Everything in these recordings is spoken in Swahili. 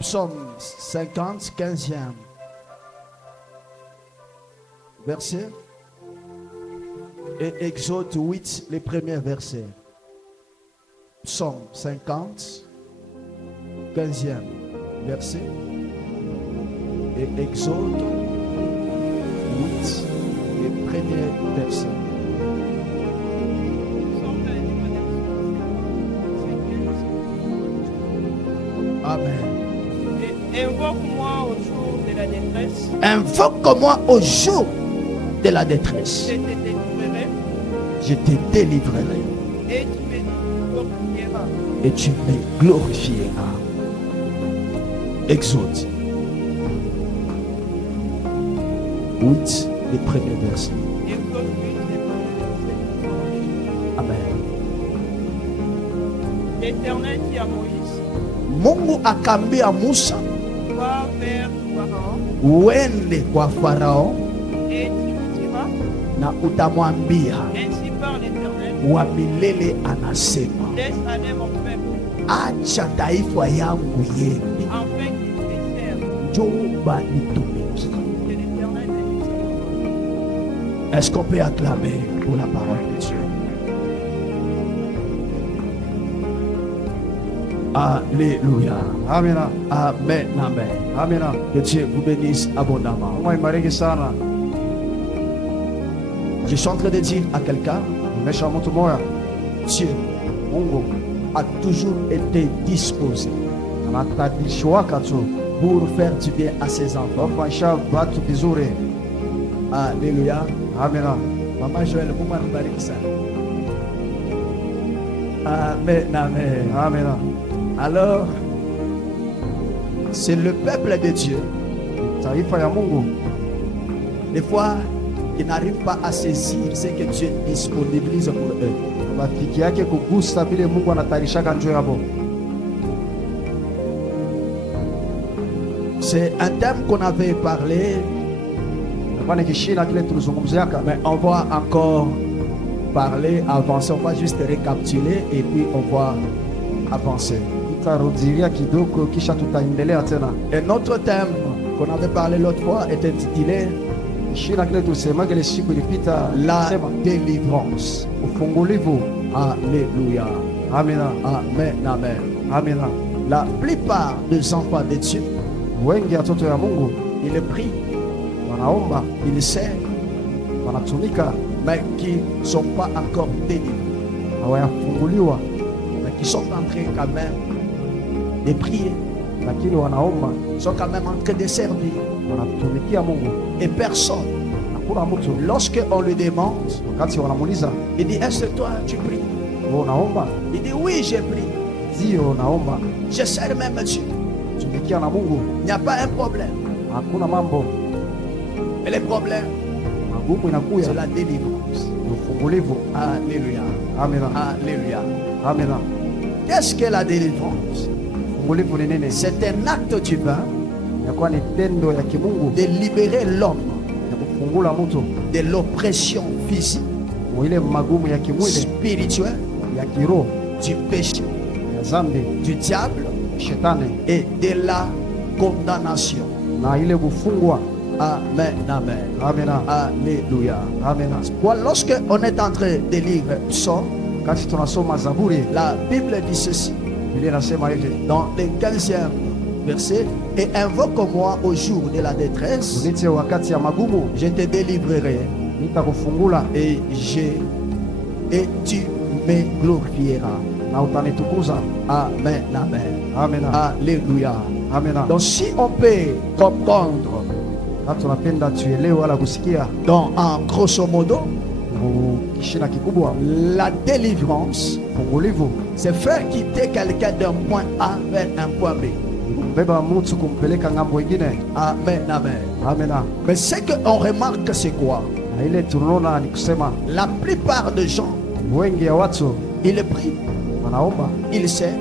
Psaume 50, 15e verset. Et Exode 8, les premiers versets. Psaume 50, 15e verset. Et Exode 8, les premiers versets. Amen. Et invoque-moi au jour de la détresse. Invoque-moi au jour de la détresse. Je te délivrerai. Je te délivrerai. Et tu me glorifieras. Et tu me glorifieras. Exode 8, les premiers versets. Exode 8, les premiers versets. Amen. L'Éternel dit à Moïse, Mungu akaambia Musa, va vers Pharaon uende kwa Farao et tu lui diras, na utamwambia ainsi parle l'Éternel, wa milele anasema, laisse aller mon peuple, acha taifa yangu yende, afin qu'il me serve. njoo banitumiki. Que l'Éternel te dise. Est-ce qu'on peut acclamer pour la parole de Dieu? Alléluia. Amen. Amen. Amen. Amen. Que Dieu vous bénisse abondamment. Mungu aibariki sana. Je suis en train de dire à quelqu'un, Nimesha mtu moya. Dieu Mungu a toujours été disposé anatadishwaka tu pour faire du bien à ses enfants. wafanyisha watu vizuri. Alléluia. Amen. Maman Joël, Mungu anibariki sana. Amen. Amen. Amen. Alors, c'est le peuple de Dieu, Taifa ya Mungu des fois, qui n'arrive pas à saisir ce que Dieu disponibilise pour eux. rafiki yake kugusa vile Mungu anatarishaka njoo yabo. C'est un thème qu'on avait parlé, Kwa nikishina kile tulizungumziaka, mais on va encore parler, avancer. On va juste récapituler et puis on va avancer. tutarudilia kidogo kisha tutaendelea tena. Et notre thème qu'on avait parlé l'autre fois est intitulé Shina kile tulisemaga ile siku ilipita, La sema délivrance. ufungulivu. Alléluia. Amen. Amen. Amen. Amen. La plupart des enfants de Dieu, Wengi watoto ya Mungu ils prient, wanaomba, ils servent, wanatumika, mais qui ne sont pas encore délivrés, hawayafunguliwa, mais qui sont en train quand même de prier, lakini wanaomba, sont quand même en train de servir. wanatumikia Mungu. Et personne, Hakuna mtu lorsque on le demande, wakati wanamuuliza il dit, est-ce que toi tu pries? wewe unaomba? Il dit, oui, je prie. Ndio naomba. Je sers même Dieu. Tumikia na Mungu, Il n'y a pas un problème. hakuna mambo Mais le problème, magumu c'est inakuya, la délivrance. ni ufungulivu. Alléluia. Amen. Alléluia. Amen. Qu'est-ce que la délivrance? Ufungulivu ni nini? C'est un acte divin Inakuwa ni tendo ya kimungu de libérer l'homme ya kufungula mtu de l'oppression physique, ile magumu ya kimwili, spirituelle, ya kiroho, du péché, ya zambi, du diable shetani et de la condamnation. na ile kufungwa. Amen, amen. Amen. Alléluia. Amen. Voilà, lorsque on est en train de lire Psaume, Wakati tunasoma Zaburi, la Bible dit ceci Biblia inasema hivi, dans le 15e verset, et invoque-moi au jour de la détresse, unitie wakati ya magumu, je te délivrerai nitakufungula et tu me glorifieras. na utanitukuza. Amen, amen. Amen. Alléluia. Amen. Donc si on peut comprendre, Na tunapenda tuelewe wala kusikia donc en grosso modo, kishina kikubwa, la délivrance, ufungulivu c'est faire quitter quelqu'un d'un point A vers un point B. kumbeba mtu kumpeleka ngambo ingine. Amen, amen. Amen. Mais ce qu'on remarque, c'est quoi? Na ile tunaona ni kusema La plupart des gens, wengi ya watu ils prient, wanaomba, ils servent,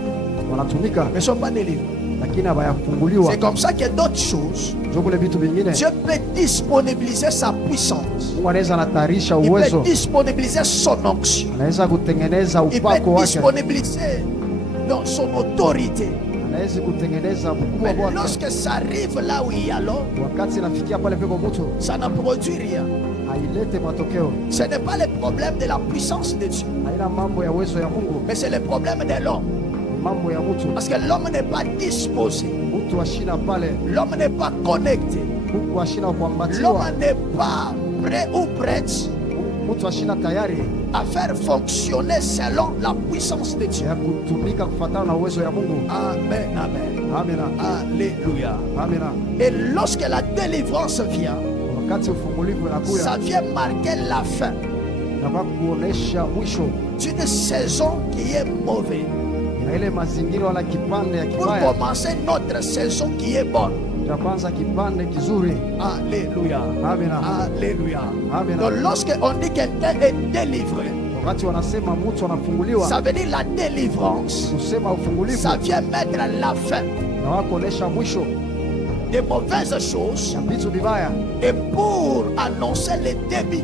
wanatumika, mais ne sont pas délivrés. lakini hawayafunguliwa. C'est comme ça que d'autres choses, Ndio kule vitu vingine Dieu peut disponibiliser sa puissance. Mungu anaweza anatayarisha Il peut uwezo, disponibiliser son onction. anaweza kutengeneza Il upako peut wake, disponibiliser dans son autorité. inaweza kutengeneza mkubwa Mais wake. lorsque ça arrive là où il y a l'homme, Wakati inafikia pale peko mtu ça ne produit rien. hailete matokeo, Ce n'est pas le problème de la puissance de Dieu, haina mambo ya uwezo ya Mungu, mais c'est le problème de l'homme. ni mambo ya mtu. Parce que l'homme n'est pas disposé, Mtu ashina pale, l'homme n'est pas connecté, Mungu ashina l'homme kuambatiwa, n'est pas prêt ou prête mtu ashina tayari à faire fonctionner selon la puissance de Dieu. ya kutumika kufatana na uwezo ya Mungu. Amen, amen. Amina, Alléluia. amina. Et lorsque la délivrance vient, Wakati ufungulivu ça unakuya, vient marquer la fin inafaa kuonesha mwisho d'une saison qui est mauvaise ya ile mazingira wala kipande ya pour kibaya, commencer notre saison qui est bonne. cha kwanza kipande kizuri. Alléluia. Amina, Alléluia. amina. Donc lorsque on dit quelqu'un est délivré, Wakati wanasema mtu anafunguliwa, ça veut dire la délivrance. kusema ufungulivu Ça vient mettre la fin na wakuonesha mwisho des mauvaises choses ya vitu vibaya, et pour annoncer le début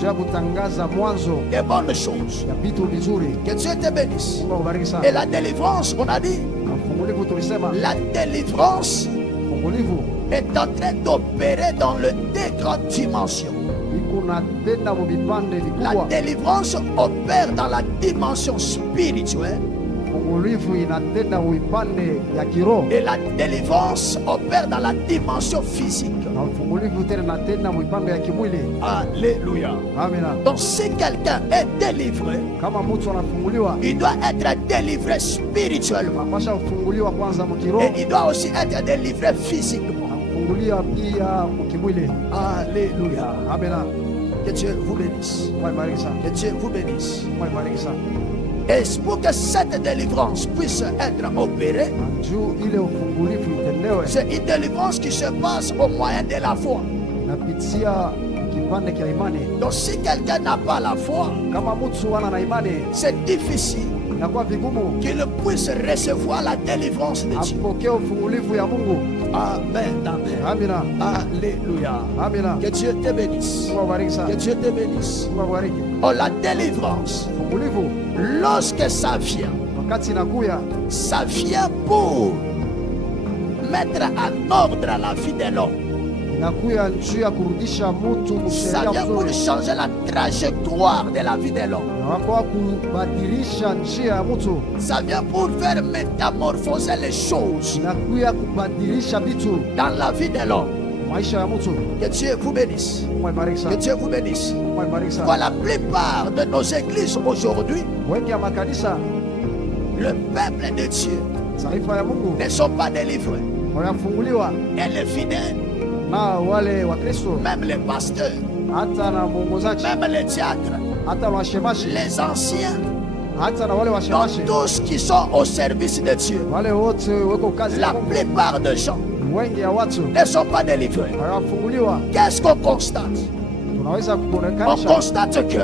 juu ya kutangaza mwanzo des bonnes choses. ya vitu vizuri. Que Dieu te bénisse. Mungu akubariki Et sana. la délivrance, on a dit, Na ufungulivu tulisema, la délivrance ufungulivu est en train d'opérer dans le deux grandes dimensions. iko natenda mu vipande La vikubwa. délivrance opère dans la dimension spirituelle Ufungulivu inatenda mu vipande ya kiroho et la délivrance opère dans la dimension physique. na ufungulivu tena natenda mu vipande ya kimwili. Alléluia. Amina. Donc si quelqu'un est délivré, Kama mtu anafunguliwa, il doit être délivré spirituellement anapasha kufunguliwa kwanza mu kiroho, et il doit aussi être délivré physiquement. kufunguliwa pia mu kimwili. Alléluia. Amina. Que Dieu vous bénisse. Mungu akubariki sana. Que Dieu vous bénisse. Mungu akubariki sana. Et pour que cette délivrance puisse être opérée, Na juu ile ufungulivu itendewe, c'est une délivrance qui se passe au moyen de la foi. napitia kipande kia imani. Donc si quelqu'un n'a pas la foi, Kama mtu ana na imani, c'est difficile inakuwa vigumu qu'il puisse recevoir la délivrance de Dieu. apokee ufungulivu ya Mungu. Amen, amen. Amina, Alléluia. amina. Que Dieu te bénisse. Mungu akubariki Que sana. Dieu te bénisse. Mungu akubariki. Oh, la délivrance, Ufungulivu lorsque ça vient, wakati inakuya, ça vient pour mettre en ordre la vie de l'homme. inakuya juu ya kurudisha mtu Ça msheria vient pour mzuri, changer la trajectoire de la vie de l'homme. na wako kubadilisha njia ya mtu, Ça vient pour faire métamorphoser les choses inakuya kubadilisha vitu dans la vie de l'homme. maisha ya mtu. Que Dieu vous bénisse. Mungu akubariki Que sana. Dieu vous bénisse. Mungu akubariki sana. Voilà, la plupart de nos églises aujourd'hui, Wengi ya makanisa, le peuple de Dieu taifa ya Mungu ne sont pas délivrés. wanafunguliwa, Et les fidèles, na wale wa Kristo, même les pasteurs, hata na mwongozaji, même les diacres, hata na washemashi, les anciens, hata na wale donc washemashi, tous qui sont au service de Dieu, wale wote weko kazi ya la Mungu. plupart des gens Wengi ya watu ne sont pas délivrés. hawafunguliwa. Qu'est-ce qu'on constate? Tunaweza On kuonekanisha, constate que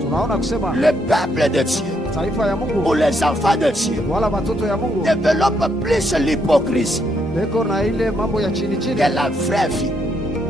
tunaona kusema le peuple de Dieu taifa ya ou Mungu les enfants de Dieu wala watoto ya Mungu développent plus l'hypocrisie beko na ile mambo ya chini chini que la vraie vie.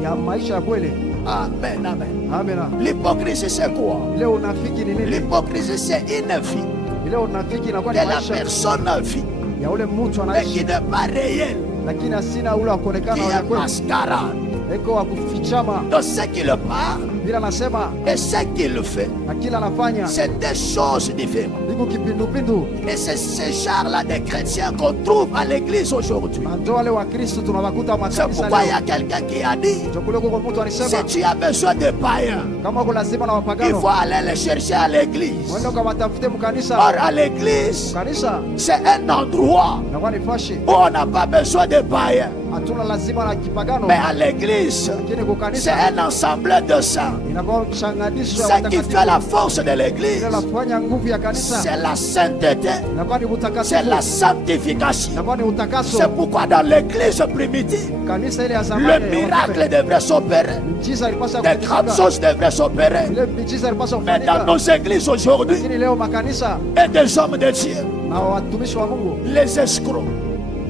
ya maisha ya kweli. Amen, amen. Amina. L'hypocrisie, c'est quoi? Ile unafiki ni nini? L'hypocrisie, c'est une vie Ile unafiki inakuwa que ni la maisha personne vit, ya ule mtu mais qui anaishi, n'est pas réel, lakini asina ule wa qui kuonekana wa est kweli, mascarade. eko wa kufichama. Donc ce qu'il parle Bila anasema et ce qu'il fait, na kila anafanya c'est des choses différentes. iko kipindupindu. Et c'est ce genre-là de chrétiens qu'on trouve à l'église aujourd'hui. Na ndio wale wa Kristo tunawakuta C'est makanisa pourquoi il y leo. a quelqu'un qui a dit, Ndio kule kwa mtu si alisema tu as besoin de païens, kama uko lazima na il wapagano faut aller les chercher à l'église. wende ukawatafute Or mkanisa. à l'église, Kanisa c'est un endroit inakuwa ni fashi, où on n'a pas besoin de païens. hatuna lazima na kipagano, Mais à l'église, lakini kwa c'est kanisa un ensemble de saints. inakuwa mchanganisho ya Ce qui fait la watakatifu. force de l'église, Ile lafanya nguvu ya kanisa c'est la sainteté, inakuwa ni c'est la utakatifu, sanctification. inakuwa ni utakaso. C'est pourquoi dans l'église primitive, Kanisa ile ya le zamani ya miracle watume, devrait s'opérer. miujiza ilipaswa Des grandes kufanyika, choses devraient s'opérer. ile miujiza ilipaswa Mais dans kufanyika, nos églises aujourd'hui, lakini leo makanisa et des hommes de Dieu, na watumishi wa Mungu les escrocs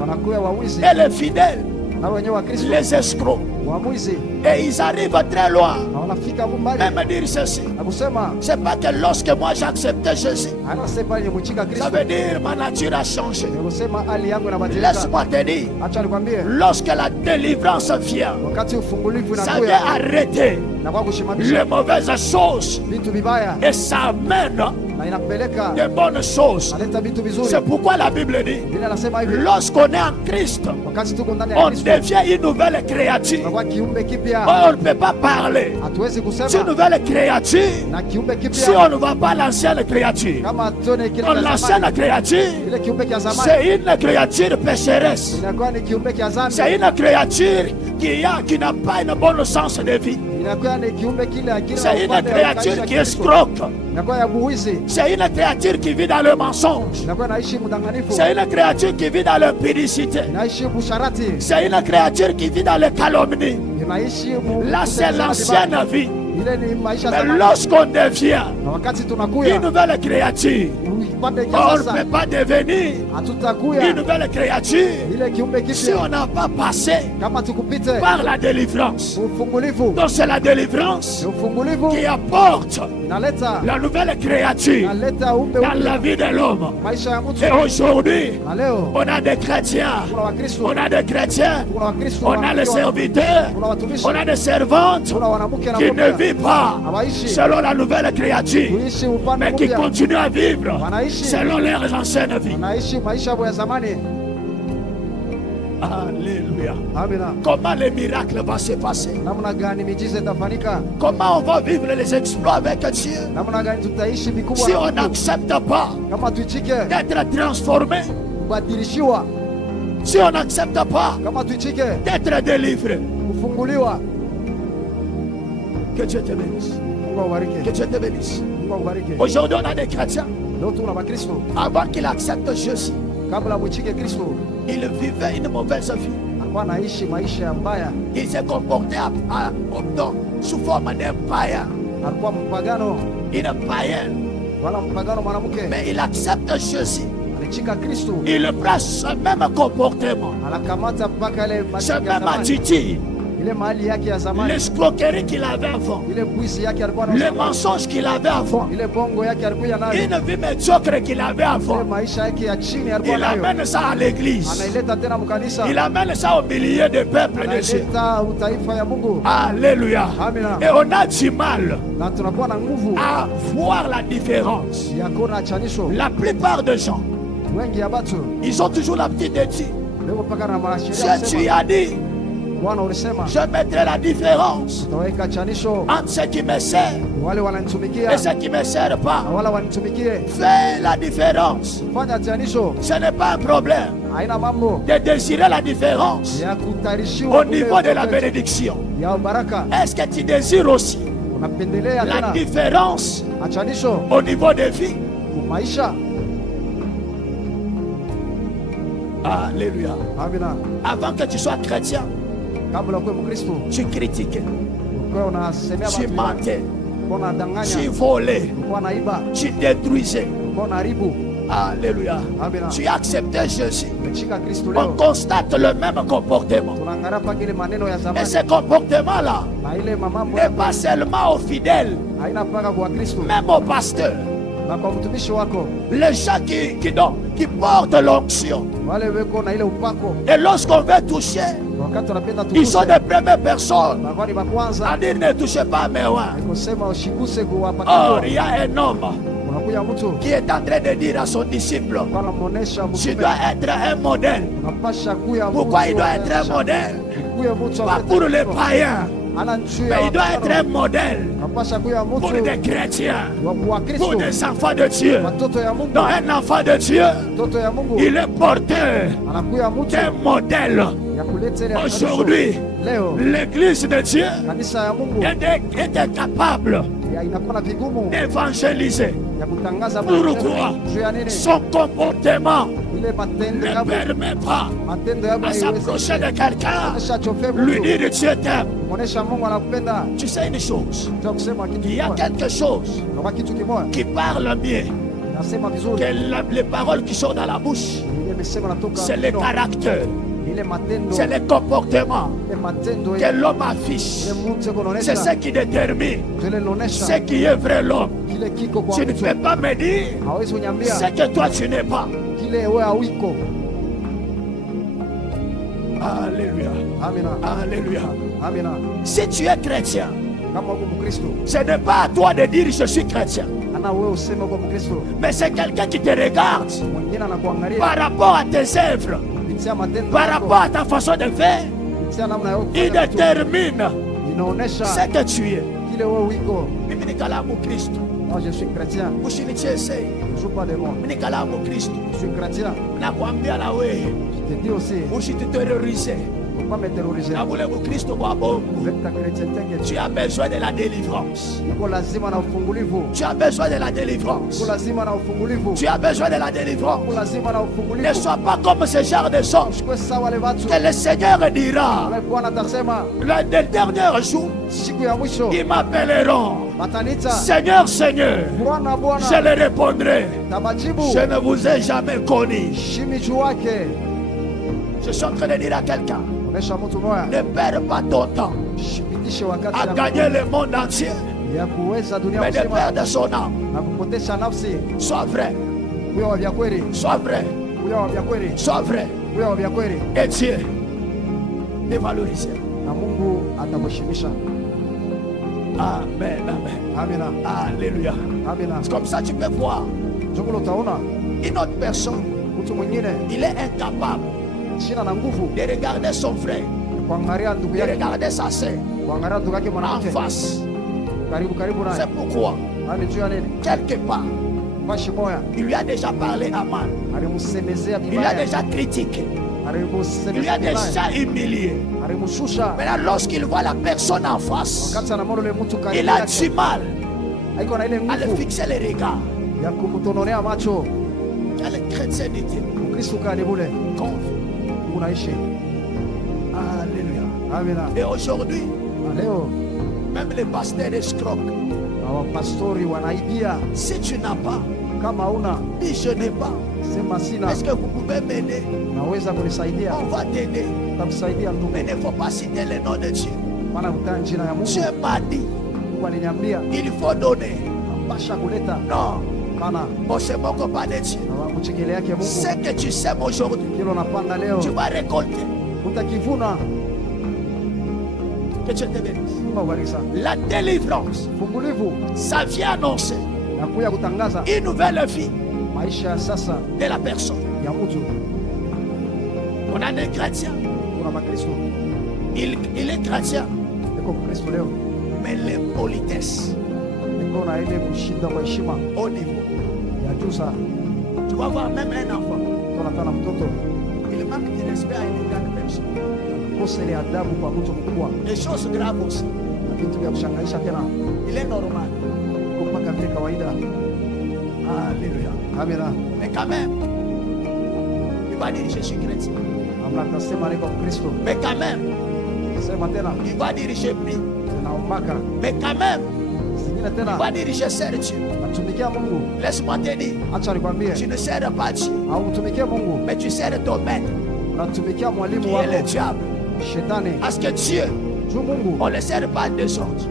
wanakuwa wawizi et les fidèles na wenyewe wa Kristo les escrocs. waamuzi, Et ils arrivent très loin. na wanafika mbali Même dire ceci. na kusema C'est pas que lorsque moi j'ai accepté Jésus, anasema nimemuchika ça Kristo, veut dire ma nature a changé. ni kusema hali yangu inabadilika. Laisse-moi te dire, Acha nikwambie, lorsque la délivrance vient, wakati ufungulivu ça unakuja vient arrêter na kwa kushimamisha les mauvaises choses vitu vibaya et ça amène na inapeleka de bonnes choses. naleta vitu vizuri. C'est pourquoi la Bible dit, Biblia anasema hivi, lorsqu'on est en Christ, wakati tuko ndani ya on Kristo devient une nouvelle créature. tunakuwa kiumbe kipya. On ne peut pas parler Hatuwezi d'une kusema nouvelle créature na kiumbe si kipya on ne voit pas l'ancienne créature. kama tuone kile Dans cha l'ancienne zamani. créature, Ile kiumbe cha zamani c'est une créature pécheresse. inakuwa ni kiumbe cha zamani, C'est une créature qui n'a pas une bonne sens de vie. inakuwa ni kiumbe kile akili na C'est une upande wa créature maisha qui ya Kristo. escroque. Inakuwa ya buwizi, C'est une créature qui vit dans le mensonge. inakuwa inaishi mdanganifu, C'est une créature qui vit dans l'impudicité. inaishi busharati, C'est une créature qui vit dans les calomnies. inaishi Là, c'est l'ancienne vie. ile ni maisha Mais zamani. lorsqu'on devient Na wakati une tunakuya nouvelle créature, upande on cha ne sasa peut pas devenir hatutakuya une nouvelle créature ile kiumbe si kipya on n'a pas passé kama tukupite par la délivrance. ufungulivu. Donc c'est la délivrance Ni ufungulivu qui apporte inaleta la nouvelle créature inaleta umbe dans upya la vie de l'homme. maisha ya mtu. Et aujourd'hui, Na leo on a des chrétiens, kuna Wakristo, on a des chrétiens, kuna Wakristo, on a les serviteurs, kuna watumishi, on a des servantes kuna wanamke na qui ne mume vivent pas hawaishi selon la nouvelle créature, kuishi upande mais qui mpya, continuent à vivre wanaishi selon leurs anciennes vies. wanaishi maisha ya zamani. Alléluia. Amina. Comment les miracles vont se passer? Namna gani miujiza itafanyika? Comment on va vivre les exploits avec Dieu Namna gani tutaishi vikubwa si na on Mungu? n'accepte pas Kama tuichike d'être transformé, kubadilishiwa, si on n'accepte pas kama tuichike d'être délivré? kufunguliwa. Que Dieu te bénisse. Mungu awabariki. Que Dieu te bénisse. Mungu awabariki. Aujourd'hui, on a des chrétiens. Leo tuna Wakristo Avant qu'il accepte Jésus, kabla muichike Kristo il vivait une mauvaise vie. alikuwa anaishi maisha ya mbaya, Il s'est comporté sous forme d'un païen, alikuwa mpagano une païenne. wala mpagano mwanamke. Mais il accepte Jésus. Alichika Kristo, Il prend ce même comportement, anakamata mpaka ile ce maisha ya même zamani, attitude, ile mahali yake ya zamani, l'escroquerie qu'il avait avant, ile bwisi yake alikuwa na le mensonge qu'il avait avant, ile bongo yake alikuwa nayo, une vie médiocre qu'il avait ile avant. maisha yake ya chini alikuwa Il nayo, amène ça à l'église. anaileta tena mkanisa, Il amène ça au milieu des peuples de Dieu. analeta utaifa ya Mungu. Alléluia. Amina. Et on a du mal Na tunakuwa na nguvu à voir la différence. ya kuona chanisho. La plupart des gens, Wengi ya batu ils ont toujours la petite éthique. leo mpaka na masheria Je tu kusema, as dit, Bwana ulisema je mettrai la différence utaweka chanisho entre ceux qui me servent wale wananitumikia et ceux qui ne me servent pas. na wale wanitumikie. Fais la différence. Fanya chanisho, Ce n'est pas un problème haina mambo de désirer la différence ya kutayarishiwa au niveau de la kule bénédiction. ya baraka. Est-ce que tu désires aussi Unapendelea la tena différence achanisho au niveau des vies? maisha. Alléluia. Amina. Avant que tu sois chrétien, Kabla ukuwe Mkristo tu critiquais, ukuwe unasemea tu watu, mentais, ukuwa tu unadanganya, volais, ukuwa naiba, tu détruisais. ukuwa unaharibu. Alléluia. Amina. Tu acceptais Jésus. Umechika Kristo On leo, constate le même comportement. tunaangalia paka ile maneno ya Et zamani ce comportement-là na ile mamambo n'est pas seulement aux fidèles, haina mpaka kwa Kristo même aux pasteurs. na kwa mtumishi wako, Les gens qui portent l'onction. wale weko na ile upako. Et lorsqu'on veut toucher, Wakati wanapenda ils sont tukuse, les premières personnes nakuwa ni bakwanza à dire ne touchez pas mes oins. kusema ushiguse Or, kuwapaka. il y a un homme Unakuja mtu qui est en train de dire à son disciple, kwa namuonesha tu mtume, dois être un modèle. unapasha kuya mtu. Pourquoi il doit être un modèle? Kuya mtu Pas pour les païens, ana nchi mais il doit ya être un modèle unapasha kuya pour mtu des chrétiens, wa Kristo, pour des enfants de Dieu. watoto ya Mungu, Donc un enfant de Dieu, watoto ya Mungu il est porteur anakuya mtu d'un modèle. ya kuleta ile Aujourd'hui, leo l'église de Dieu kanisa ya Mungu est capable ya inakuwa na vigumu d'évangéliser. ya kutangaza Pourquoi? juu ya nini? Son comportement Ile matendo ne yabo, permet pas matendo yabo à s'approcher de quelqu'un, Onesha chofe lui mtu, dire Dieu t'aime. onesha Mungu anakupenda. Tu sais une chose, Ndio kusema kitu il y a kimoja, quelque chose kwa kitu kimoja qui parle mieux nasema vizuri que les paroles qui sont dans la bouche. ile misemo natoka c'est le caractère, ile matendo c'est le comportement ile matendo que l'homme affiche. ile mtu C'est kunaonesha ce qui détermine ile ce linaonesha qui est vrai l'homme. kile kiko kwa Tu ne mtu. peux pas me dire Hawezi kunyambia ce que toi tu n'es pas. kile wewe hauiko. Alléluia. Amina, Alléluia. amina. Si tu es chrétien, Kama uko Mkristo, ce n'est pas à toi de dire je suis chrétien, ana wewe useme uko Mkristo, mais c'est quelqu'un qui te regarde mwingine anakuangalia par rapport à tes œuvres, kupitia matendo par yako, rapport à ta façon de faire. kupitia namna yako Il kufanya vitu. détermine Inaonesha ce que tu es. kile wewe uiko. Mimi ni kalamu Kristo. Moi je suis chrétien, Usinichezee. je joue pas des mots. Mimi ni kalamu Kristo. Je suis chrétien. Nakwambia na wewe Je te dis aussi, usituterrorize. faut pas me terroriser. Na ule Mkristo wa bongo. Avec ta chrétienté que Tu as besoin de la délivrance. uko lazima na ufungulivu. Tu as besoin de la délivrance. Uko lazima na ufungulivu. Tu as besoin de la Uko délivrance. lazima na Ne ufungulivu. sois pas comme ce genre de songe Usikwe sawa wale watu. que le Seigneur dira. Wale Bwana atasema Le dernier jour, siku ya mwisho ils m'appelleront. watanita Seigneur, Seigneur, Bwana Bwana, je leur répondrai. tabajibu Je ne vous ai jamais connu. shimichu wake. Je suis en train de dire à quelqu'un, Onesha mtu moya ne perds pas ton temps shipitishe wakati à gagner le monde entier, ya kuweza dunia mais de mzima perdre son âme. na kupotesha nafsi. Sois vrai, Huyo wa vya kweli, sois vrai, huyo wa vya kweli, sois vrai. huyo wa vya kweli, Et Dieu te valorise. na Mungu atakushimisha. Amen, amen. Amina, Alléluia. amina. C'est comme ça que tu peux voir Jungulu utaona une autre personne, mtu mwingine il est incapable shina na nguvu de regarder son frère, kuangalia ndugu de yake, regarder sa sœur kuangalia ndugu yake en mwanamke face. karibu karibu C'est naye. pourquoi, Ani juu ya nini? quelque part, Fashi moya il lui a déjà parlé à mal. alimusemezea Il lui a vibaya, déjà critiqué. Il lui alimusemezea a vibaya, déjà humilié. alimushusha. Maintenant, lorsqu'il voit la personne en face, Wakati anamwona yule mtu karibu il a yake, du mal haiko na ile à le nguvu fixer les regards. ya kumtononea macho. Quelle chrétienté Ukristo kani bule qu'on vit. unaishi. Alléluia. Amina. Et aujourd'hui, Na leo même les pasteurs escrocs, na wapastori wanaibia. si tu n'as pas, Kama una dis je n'ai pas. sema sina, Est-ce que vous pouvez m'aider? naweza kunisaidia, On va t'aider. takusaidia ndugu. Mais il ne faut pas citer le nom de Dieu. Maana kutaa jina ya Mungu. Dieu m'a dit, Mungu aliniambia il faut donner. napasha kuleta, Non, maana on se moque pas de Dieu. na kuchekele yake Ce Mungu. que tu sèmes aujourd'hui, Kilo napanda leo tu vas récolter. utakivuna. Que Dieu te bénisse. Mungu abariki sana. La délivrance, Fungulivu ça vient annoncer na kuya kutangaza une nouvelle vie maisha ya sasa de la personne. ya mtu. On a des chrétiens, Kuna Makristo il est chrétien, iko Mkristo leo mais l'impolitesse iko na ile kushinda kwa heshima au niveau. ya juu sana. Tu vas voir même un enfant, Tunatana mtoto il manque de respect à une grande personne. kosa ile adabu kwa mtu mkubwa Des choses graves aussi. na vitu vya kushangaisha tena Il est normal. iko mpaka vile kawaida. Alléluia. Amina. Mais quand même, il va dire je suis chrétien. Amna tasema niko Mkristo, Mais quand même, sema tena il va dire je prie. naombaka, Mais quand même, zingine il tena va dire je sers Dieu. natumikia Mungu. Laisse-moi te dire, Acha nikwambie, tu ne sers pas Dieu, au mtumikie Mungu, mais tu sers ton maître, unatumikia qui mwalimu est le wako diable. shetani. Parce que Dieu, Juu Mungu on ne le sert pas de sorte.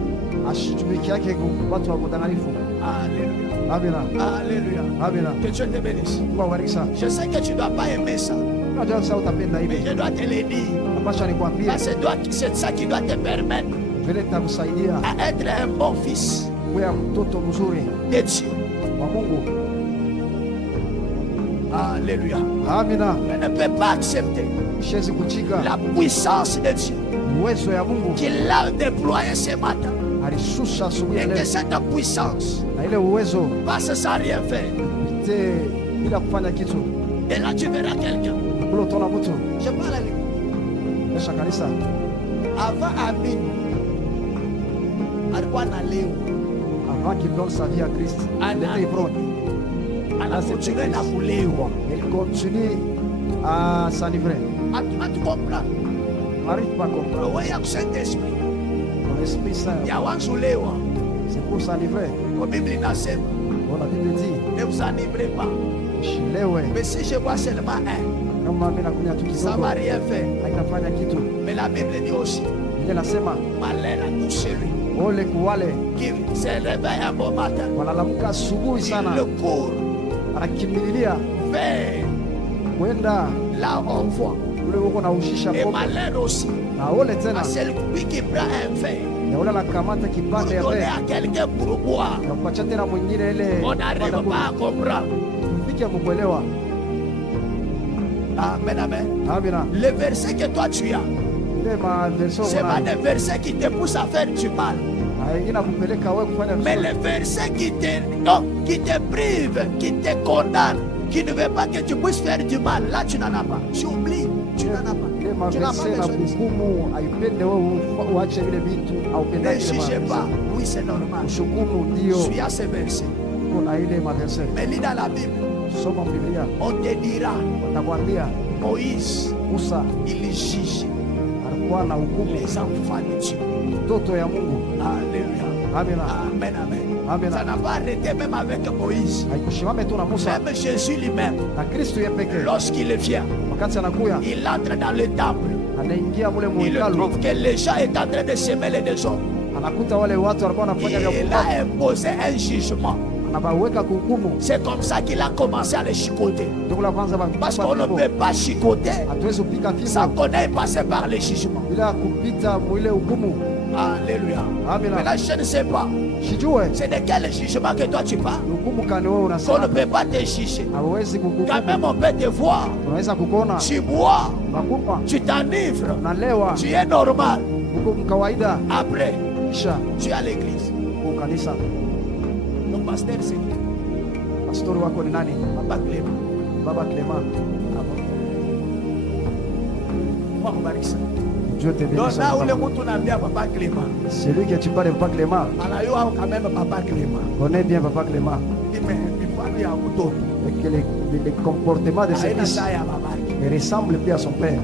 ashitumikia yake watu wa kudanganyfu. Alléluia. Amina, Alléluia. amina. Que Dieu te bénisse. Mungu awabariki sana. Je sais que tu ne dois pas aimer ça, Unajua sasa utapenda mais hivi, je dois te le dire. napasha nikwambie, Parce que c'est ça qui doit te permettre vile takusaidia à être un bon fils kuwa mtoto mzuri de Dieu. wa Mungu. Alléluia. Amina. Je ne peux pas accepter Shezi kuchika la puissance de Dieu uwezo ya Mungu qu'il a déployé ce matin. alishusha asubuhi ya Et que leo, cette puissance na ile uwezo passe sans rien faire. ite bila kufanya kitu. Et là, tu verras quelqu'un. Kule utaona mtu Je parle à lui. kesha kanisa Avant Amin, alikuwa analewa, avant qu'il donne sa vie à Christ, il était ivrogne. anakontinue na kulewa. Il continue à s'enivrer. Hatu comprendre. On n'arrive pas à comprendre. Roho ya Saint-Esprit Ton Esprit Saint, ya wanzulewa. c'est pour s'enivrer. Kwa Biblia inasema, Bon, la Bible dit, ne vous enivrez pas. Usilewe. Mais si je vois seulement un, Kama mimi nakunywa tu ça ne kidogo va rien faire. haitafanya kitu. Mais la Bible dit aussi, Biblia nasema malheur à tout celui ole kuwale qui se réveille un bon matin, wanalamuka asubuhi qui sana, le court anakimbililia vers kwenda là où on voit. ule uko na ushisha Et pombe, malheur aussi na ole tena à celui qui prend un verre ya ule anakamata pour kipande ya donner mbele à quelqu'un pour boire. na kupatia tena mwingine ile On n'arrive pas à comprendre. fiki ya kukuelewa. Amen, amen. Amina. Le verset que toi tu as, Ile maverso ce n'est pas kuna des versets qui te poussent à faire du mal, haina kupeleka wewe kufanya mais vizuri, les versets qui te privent, qui te condamnent, qui ne veut pas que tu puisses faire du mal. Là, tu n'en as pas. Tu oublies, tu n'en as ile pas. Tu n'as pas maverse na besoin de ça. kuhukumu haipende wewe uache vile vitu au Ne pendake jugez pas. Oui, c'est normal. Ushukumu Je ndio suis à ce verset. kuna ile maverse. Mais lis dans la Bible, Soma Biblia, on te dira, watakwambia Moïse, Musa il juge alikuwa na hukumu les enfants de Dieu. mtoto ya Mungu. Alléluia. Amina. Amen, amen. Amen. Ça n'a pas arrêté même avec Moïse. Haikushimame tu na Musa Même Jésus lui-même, na Kristo yeye pekee, lorsqu'il vient, wakati anakuya il entre dans le temple. anaingia mule Il muhekalu, trouve que les gens sont en train de se mêler des hommes. anakuta wale watu walikuwa wanafanya vya Il kupumbavu, a imposé un jugement. anabaweka kuhukumu. C'est comme ça qu'il a commencé à les chicoter. Ndio la kwanza Parce qu'on ne peut pas chicoter hatuwezi kupika sans fimbo qu'on ait passé par les jugements. bila kupita mwile hukumu. Alléluia. Amen. Mais là, je ne sais pas. Sijue C'est de quel jugement que toi tu parles. hukumu kani wewe Qu'on ne unasema peut pas te juger. hauwezi Quand kukuhukumu, même, on peut te voir. unaweza kukona Tu bois, makupa tu t'enivres, unalewa tu es normal. hukumu kawaida, Après, kisha tu es à l'église. kwa kanisa. Ton pasteur, c'est qui? Pastori wako ni nani? Papa Clément. Baba Clement. Ah bon? Moi, on va dire ça. Dieu te Donc bénisse. là où le monde n'a bien Papa Clément, Celui qui tu parles de Papa Clément, alors il y a quand même Papa Clément. connaît bien Papa Clément. Il dit, mais il faut aller à Mouton. Et que les comportements de ses Aïna fils Saya Babaki. ressemblent bien à son père.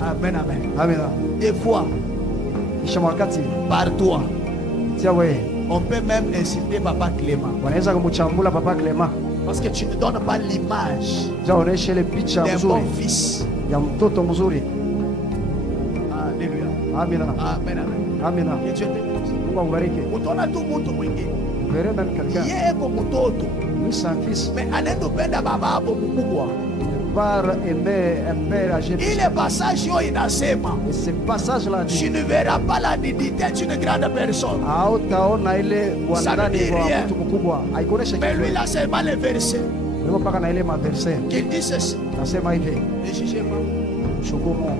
Amen, amen. Amen. Des fois, Kisha wakati par toi, tia wewe on peut même insulter Papa Clément. wanaweza kumchambula Papa Clément, Parce que tu ne donnes pas l'image ja oneshe ile picha d'un mzuri bon fils. ya mtoto mzuri. Alléluia. Amina. Amen, amen. Amina. Que Dieu te bénisse. Mungu akubariki. Utaona tu mtu mwingine Verrez même quelqu'un, yeye ko mtoto lui c'est un fils, mais anendopenda baba hapo mkubwa. par aimer un père âgé. Ile passage yo inasema Et ce passage-là dit, tu ne verras pas la dignité d'une grande personne. hautaona ile Ça ne dit wandani wa rien. mtu mkubwa, haikuonesha Mais lui kitu. là seulement le verset Ndio mpaka na ile maverse qu'il dit ceci. nasema hivi, Ne jugez pas. mshukumu.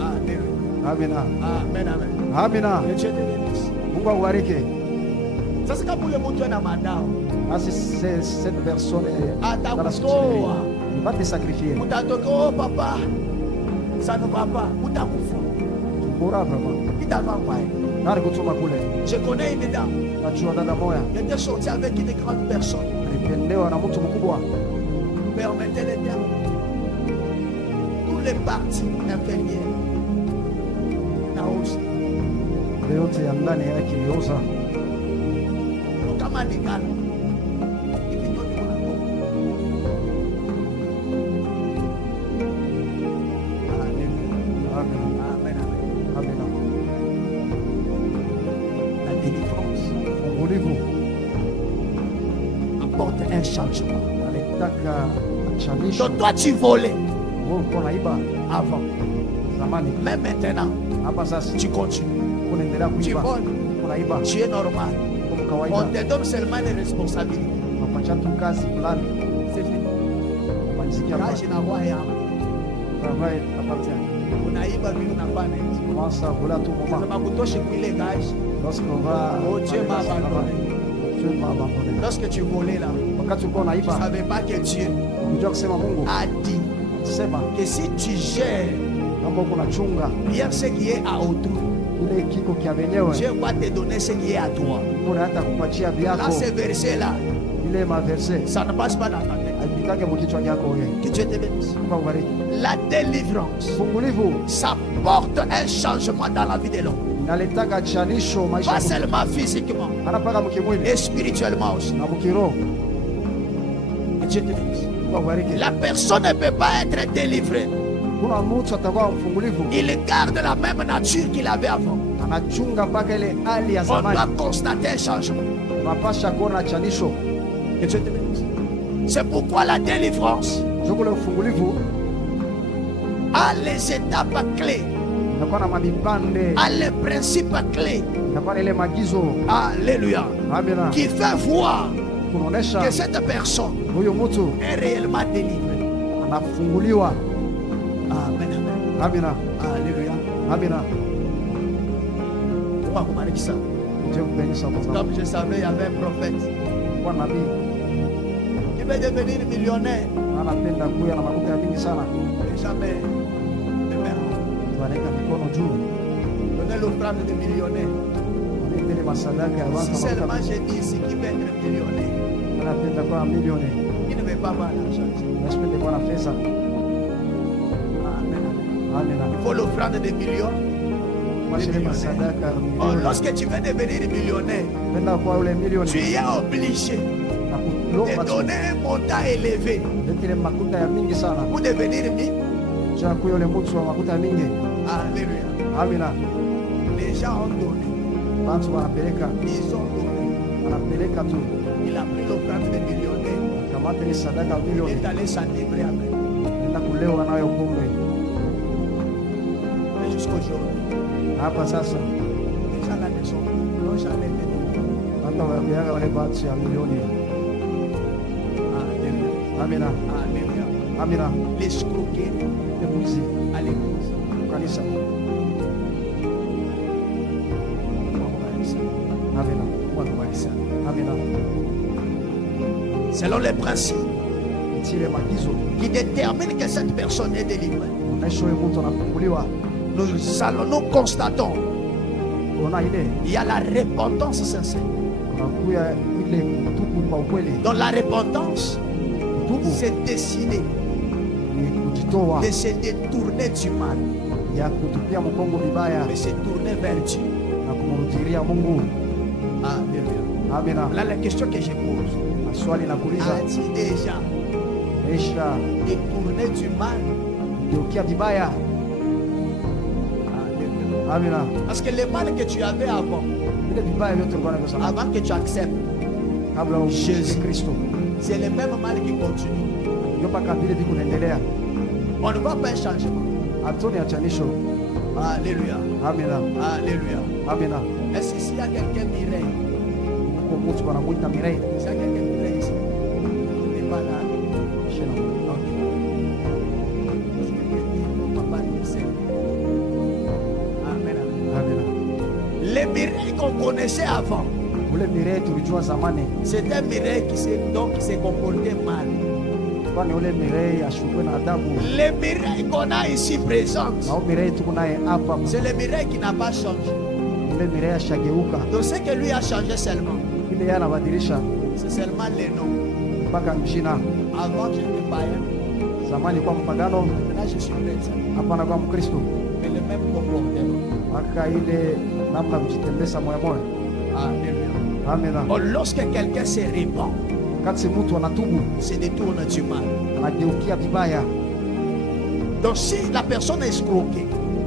Alléluia. Amina. Amen, amen. Amina. Que Dieu te bénisse. Mungu akubariki. Sasa kama ule mtu ana madao, Basi cette personne est Atakutoa. dans la société, il va te sacrifier. utatoka oh papa, ça ne va pas, utakufa. Tu mourras vraiment. Itava kwa. Nani kutuma kule? Je connais une dame, Najua dada moya elle était sortie avec une grande personne. alipendewa na mtu mkubwa, Permettez les termes. Tous les parties inférieures. Naosa. ile yote ya ndani yake ilioza. Kama ni gala. Ikitoni unatoka. Alléluia. Amina. Amen, amen. Amina. La délivrance Fungulivu apporte un changement. alitaka achanisho. Donc toi tu volais Wewe uko naiba avant. zamani, Mais maintenant, hapa sasa tu continues. unaendelea Tu kuiba. voles. Uko naiba Tu es normal. kama On kawaida, te donne seulement les responsabilités. unapacha tu kazi fulani, C'est fini. unamalizikia Là, hapa. je n'en vois rien. Travail appartient. Unaiba vile unafanya hivi. Commence à voler à tout moment. Sasa kutosha kuile gaji. Lorsqu'on va Oh, Dieu m'a abandonné. Dieu m'a abandonné. Lorsque tu volais là, Wakati ulikuwa tu ne unaiba, savais pas que Dieu unajua kusema Mungu a dit sema que si tu gères kama uko unachunga bien ce qui est à autrui, ile kiko kia wenyewe, Dieu va te donner ce qui est à toi. Mungu hata kupatia Là, vyako. ce verset-là, Ile maverse ça ne passe pas dans ta tête. haipitake mkichwa chako wewe. Que Dieu te bénisse. Mungu akubariki. La délivrance, Fungulivu ça porte un changement dans la vie de l'homme. naletaka chanisho maisha Pas ya mtu. seulement physiquement, Hata mpaka mkimwili et spirituellement aussi. na mkiroho. Dieu te bénisse. Mungu akubariki. La personne ne peut pas être délivrée. Kuna mtu atakuwa mfungulivu, Il garde la même nature qu'il avait avant. anachunga mpaka ile hali ya On doit zamani. constater un changement. Unapasha kuona chanisho. Que Dieu te bénisse. C'est pourquoi la délivrance Jokule ufungulivu a les étapes clés, inakuwa na mabipande, a les principes clés. inakuwa na ile maagizo. Alléluia. Amina. Qui fait voir Kunaonesha que cette personne huyo mtu est réellement délivrée. anafunguliwa. Amen, amen. Amina. Alléluia. Amina. Mungu akubariki sana. Dieu mbeni sana. Comme je savais, il y avait un prophète Kwa nabii qui veut devenir millionnaire. anapenda kuya na makuta ya mingi sana. Mais jamais de merde. Wanaweka mikono juu. Donner l'offrande de millionnaire. Ile masadaka ya Si watu seulement j'ai dit ici qui veut être millionnaire, anapenda kwa milioni. qui ne veut pas avoir l'argent. Nasipende kwa na pesa. Amen. Amina. Il faut l'offrande de millions. Mashine masadaka ya Oh, milioni. lorsque tu veux devenir millionnaire, Penda kwa ule milioni. tu es obligé Na de kulomba tu. donner un montant élevé Ile makuta ya mingi sana. pour devenir Cha kuya ule mtu wa makuta ya mingi. Alléluia. Amina. Les gens ont donné. Watu wanapeleka, Ils ont donné. wanapeleka tu. Il a pris l'offrande de millionnaire. Kamata ile sadaka ya Il milioni. est allé s'enivrer avec. Nenda kulewa nayo pombe. Mais jusqu'aujourd'hui, Hapa sasa les gens là ne sont plus. Ils n'ont jamais été délivrés. hata waambiaga wale watu ya milioni. Alléluia. Amina. Alléluia. Amina. L'escroquerie Ebuzi à l'église. kanisa. On va dire ça. Amina. On va dire ça. Amina. Selon les principes Tile maagizo. qui déterminent que cette personne est délivrée. Unaisha huyo mtu anafunguliwa. Nous constatons, Unaona ile il y a la repentance sincère. unakuya ile kutubu kwa ukweli. Dans la repentance, Kutubu c'est décider ni kujitoa de se détourner du mal, ya kutupia mkongo vibaya mais se tourner vers Dieu. na kumrudilia Mungu. Alléluia. Amina. Là, la question que je pose, Maswali nakuuliza, as-tu déjà maisha détourné du mal? geukia vibaya? Alléluia. Amina. Parce que le mal que tu avais avant, Vile vibaya vyote ulikuwa navyo sana avant que tu acceptes, kabla umjie Kristo, c'est le même mal qui continue. ndio mpaka vile viko naendelea. On ne voit pas un changement. Hatoni achanisho. Alléluia. Amina. Alléluia. Amina. Est-ce qu'il y a quelqu'un Mireille? Uko mtu wanamuita Mirei. S'il y a quelqu'un Mireille ici, il n'est pas là. Shina. Ok. Est-ce que quelqu'un papa nous sait? Amen. Amina. Les Mireilles qu'on connaissait avant, Ule Mirei tulijua zamani, c'était un Mireille qui s'est comporté mal. kwani ule Mirei ashukwe na adabu. Les Mireilles qu'on a ici présentes, Na ule Mirei tuko naye hapa, c'est le Mireille qui n'a pas changé. ule Mirei ashageuka. Donc ce que lui a changé seulement, Ile yeye anabadilisha c'est seulement les noms. mpaka mjina. Avant j'étais païen, Zamani kwa mpagano, maintenant je suis chrétien. hapana kwa Mkristo. Mais le même comportement. Mpaka ile namna kujitembeza moyo moyo. Alléluia. Amina. Oh, lorsque quelqu'un se répand, Wakati mtu anatubu, se détourne du mal. anageukia vibaya. Donc si la personne est escroquée,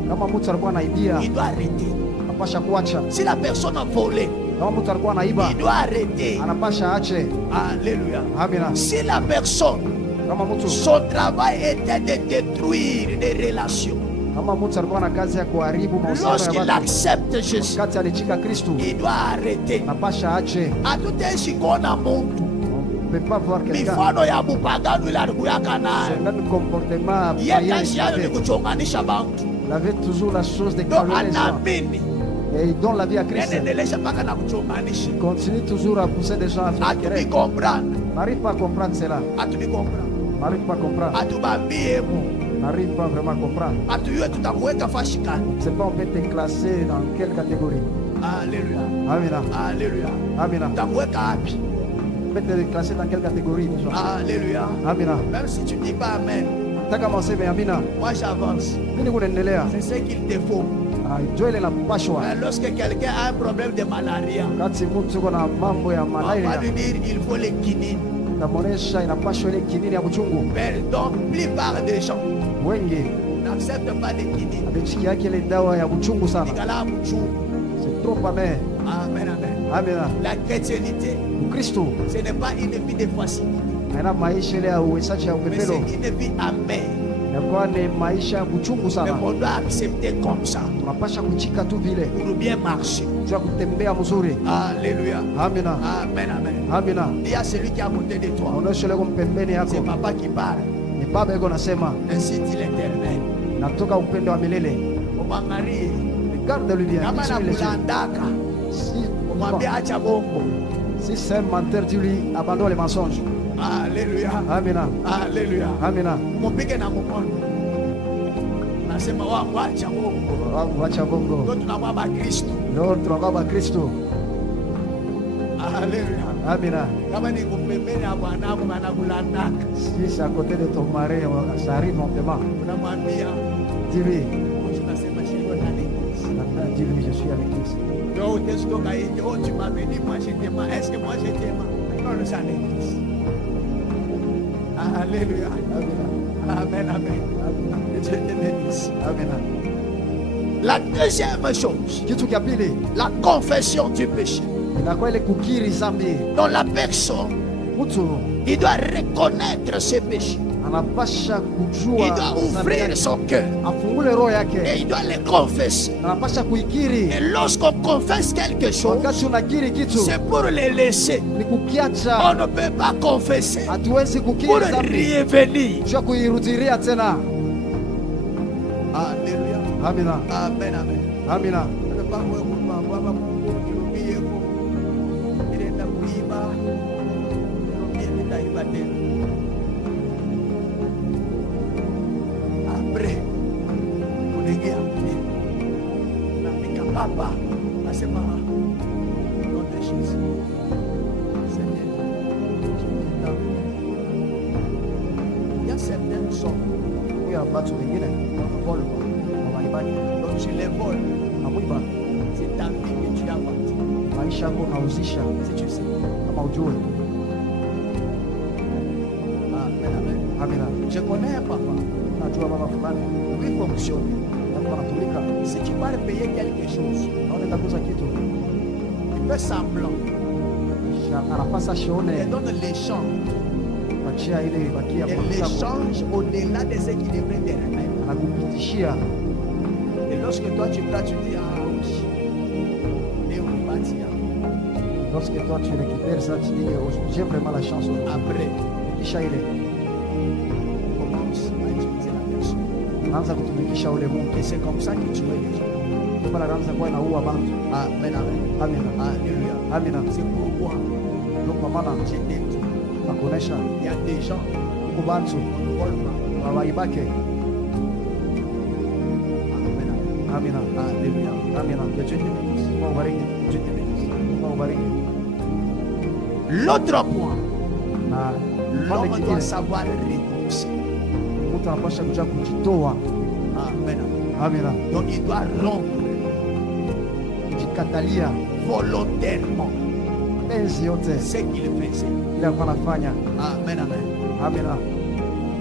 Kama mtu alikuwa anaibia, il doit arrêter. anapasha kuacha. Si la personne a volé, Kama mtu alikuwa anaiba, il doit arrêter. anapasha ache. Alléluia. Amina. Si la personne, Kama mtu son travail était de détruire des relations, kama mtu alikuwa na kazi ya kuharibu mahusiano ya lorsqu'il watu, accepte Jésus, wakati alichika Kristo, il doit arrêter. anapasha ache. Hatutaishi-kuona muntu On ne peut pas voir quelqu'un mifano ya mupagano ile alikuyaka nayo c'est le comportement ye païen. kazi yayo ni kuchonganisha bantu, Il avait toujours la chose de ndo calmer les gens. anaamini Et il donne la vie à Christ. enendelesha mpaka na kuchonganisha. Il continue toujours à pousser des gens à faire des querelles. Hatubikomprana, N'arrive pas à comprendre cela. hatubikomprana, N'arrive pas à comprendre. hatubambiemo, N'arrive pas vraiment à comprendre. hatuyue tutakuweka fashikani. C'est pas on peut te classer dans quelle catégorie. Alléluia, Amina. alléluia. Amina. Tutakuweka wapi? On peut te classer dans quelle catégorie déjà. Alléluia. Amina. Même si tu dis pas amen, Nataka maseme amina. moi j'avance. Nini kunaendelea? C'est ce qu'il te faut. Ndio ile napashwa. Mais lorsque quelqu'un a un problème de malaria, Kati mtu uko na mambo ya on va malaria, lui dire il faut les kinini. Utamuonesha inapashwa ile kinini ya uchungu. Donc, plupart des gens Wengi n'acceptent pas les kinini. amechikia yake ile dawa ya uchungu sana. Nikala mchungu. C'est trop amer. Amen, amen. Amina. La chrétienté, Ukristo ce n'est pas une vie de facilité, haina maisha ile ya uwesaji ya mais upepelo. c'est une vie amère. Inakuwa ni maisha ya uchungu Mais sana. on doit accepter comme ça Tunapasha kuchika tu vile. pour bien marcher. Jua kutembea mzuri. Alléluia. Amina. Amen, amen. Amina. Il y a celui qui est à côté de toi. Onesha leo pembeni yako. C'est papa qui parle. Ni baba yako nasema Ainsi dit l'Éternel. natoka upendo wa milele. Umwangalie. Regarde-le bien. Kama nakulandaka, Si umwambie acha bongo. si c'est un menteur, dis-lui abandonne les mensonges. Alléluia. Amina. Alléluia. Amina. Mpige na mkono. Nasema wangu acha bongo. Wangu wacha bongo. Ndio tunamwamba Kristo. Leo tunaomba Kristo. Alléluia. Amina. Kama ni kumpembeni ya bwanako anakulandaka, Si c'est à côté de ton mari, ça arrive lentement. unamwambia Dis-lui. tunasema shiko na l'église. Maintenant, dis-lui, je suis avec Christ. Donc utesitoka nje, oh tu m'as béni, moi je t'aime. Est-ce que moi je t'aime? Non, le sang l'église. Alléluia. Amen, amen. Dieu te bénisse. Amina. La deuxième chose, Kitu kia pili la confession du péché. inakuwa ile kukiri zambi. Donc la personne, Mtu il doit reconnaître ses péchés. anapasha Il kujua doit zambi ouvrir yake. son cœur Afungule roho et yake. il doit les confesser. Anapasha kuikiri. Et lorsqu'on confesse quelque chose, Wakati unakiri kitu c'est pour les laisser. ni On kukiacha. ne peut pas confesser Hatuwezi pour kukiri zambi revenir. jua kuirudilia tena. Alléluia. Amina. Amen, amen. Amina. Après, unaingia mbele. Unafika papa, nasema nom de Jésus. Seigneur, je t'aime. Il y a certaines sommes, Huyo watu wengine wanavolwa na waibani donc je les vole. na mwiba C'est ta vie que tu as bâtie. maisha yako nauzisha Si tu sais. kama ujue. Amen, amen. Amina. Je connais un papa. Najua baba fulani Il fonctionne. alikuwa anatumika, Si tu vas payer quelque chose, naona kuuza kitu il fait semblant. anapasa Il shione donne l'échange. pachia ile bakia Et kwa mtabu, l'échange au-delà de ce qui devrait te remettre. anakupitishia. Et lorsque toi tu prends, tu dis, ah oui, et on va dire. Lorsque toi tu récupères ça, tu dis j'ai vraiment la chance. Après, Kisha ile commence à utiliser la personne. anaanza kutumikisha ule Mungu, Et c'est comme ça que tu es les gens. bala anaanza kuwa naua bantu. Amen, amen. Amina. Alléluia. Amina. C'est pourquoi Ndio kwa maana j'ai dit, nakuonesha il y a des gens huko bantu qui ne volent pas. wawaibake. Amen, amen. Amina. Alléluia. Amina. Que Dieu te bénisse. Mungu bariki. Dieu te bénisse. Mungu bariki. L'autre point, Na l'homme pale doit kingine savoir renoncer. mtu anapasha kuja kujitoa. Amen. Amina. Donc il doit rompre Kujikatalia volontairement penzi yote ce qu'il faisait. ile alikuwa anafanya. Amen, amen. Amina.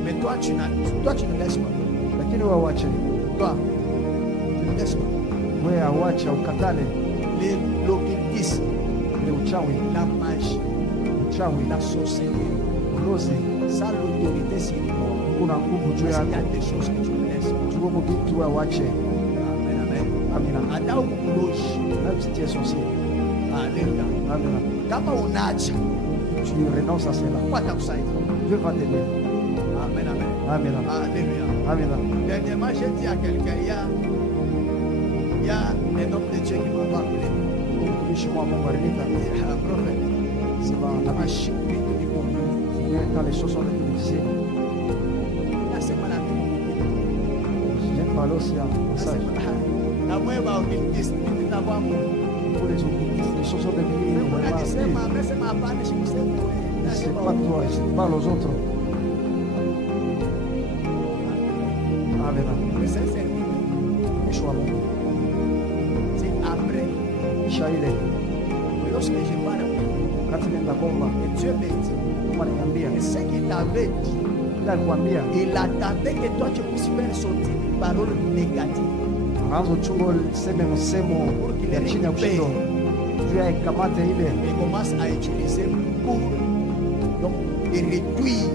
Mais toi, tu ne laisses pas. Lakini wewe uache, Toi, tu ne laisses pas. wewe auache, ukatale L'occultisme, ile uchawi, la magie, uchawi la sorcellerie, ulozi. ça l'autorité sur toi. Kuna nguvu juu Parce qu'il y yako, a des choses que tu ne laisses pas. chuko vitu wewe uache. Amen, amen. Amina. Hata ukuloshi. Même si tu es sorcier. Alléluia. Amina. Kama unaacha, Tu renonces à cela. watakusaidia. Dieu va t'aider. Amen, amen. Amina. Alléluia. Amina. Dernièrement, j'ai dit à quelqu'un, il y a un homme de Dieu qui m'a appelé. Mtumishi wa Mungu aliniita, Un prophète. sema Il m'a nabii, chipé du bon. quand les choses sont utilisées, Il a sema na mimi. j'ai parlé aussi en message. Nasema na mwe ba ukilisi na kwangu. Pour les choses sont devenues vraiment Unajisema, pires. amesema hapana, sikusema wewe. C'est Nasema pas toi, je parle aux autres. Amina. mais c'est sérieux. Mtumishi wa Mungu. C'est après. Kisha ile Lorsque je parle, wakati nenda kuomba, et Dieu me dit, Mungu ananiambia. Et ce qu'il t'avait dit, Ila alikwambia il attendait que toi tu puisses faire sortir une parole négative. anaanza uchungo seme msemo ya chini ya kushindo juu ya ikamate ile Et commence à utiliser pour donc réduire.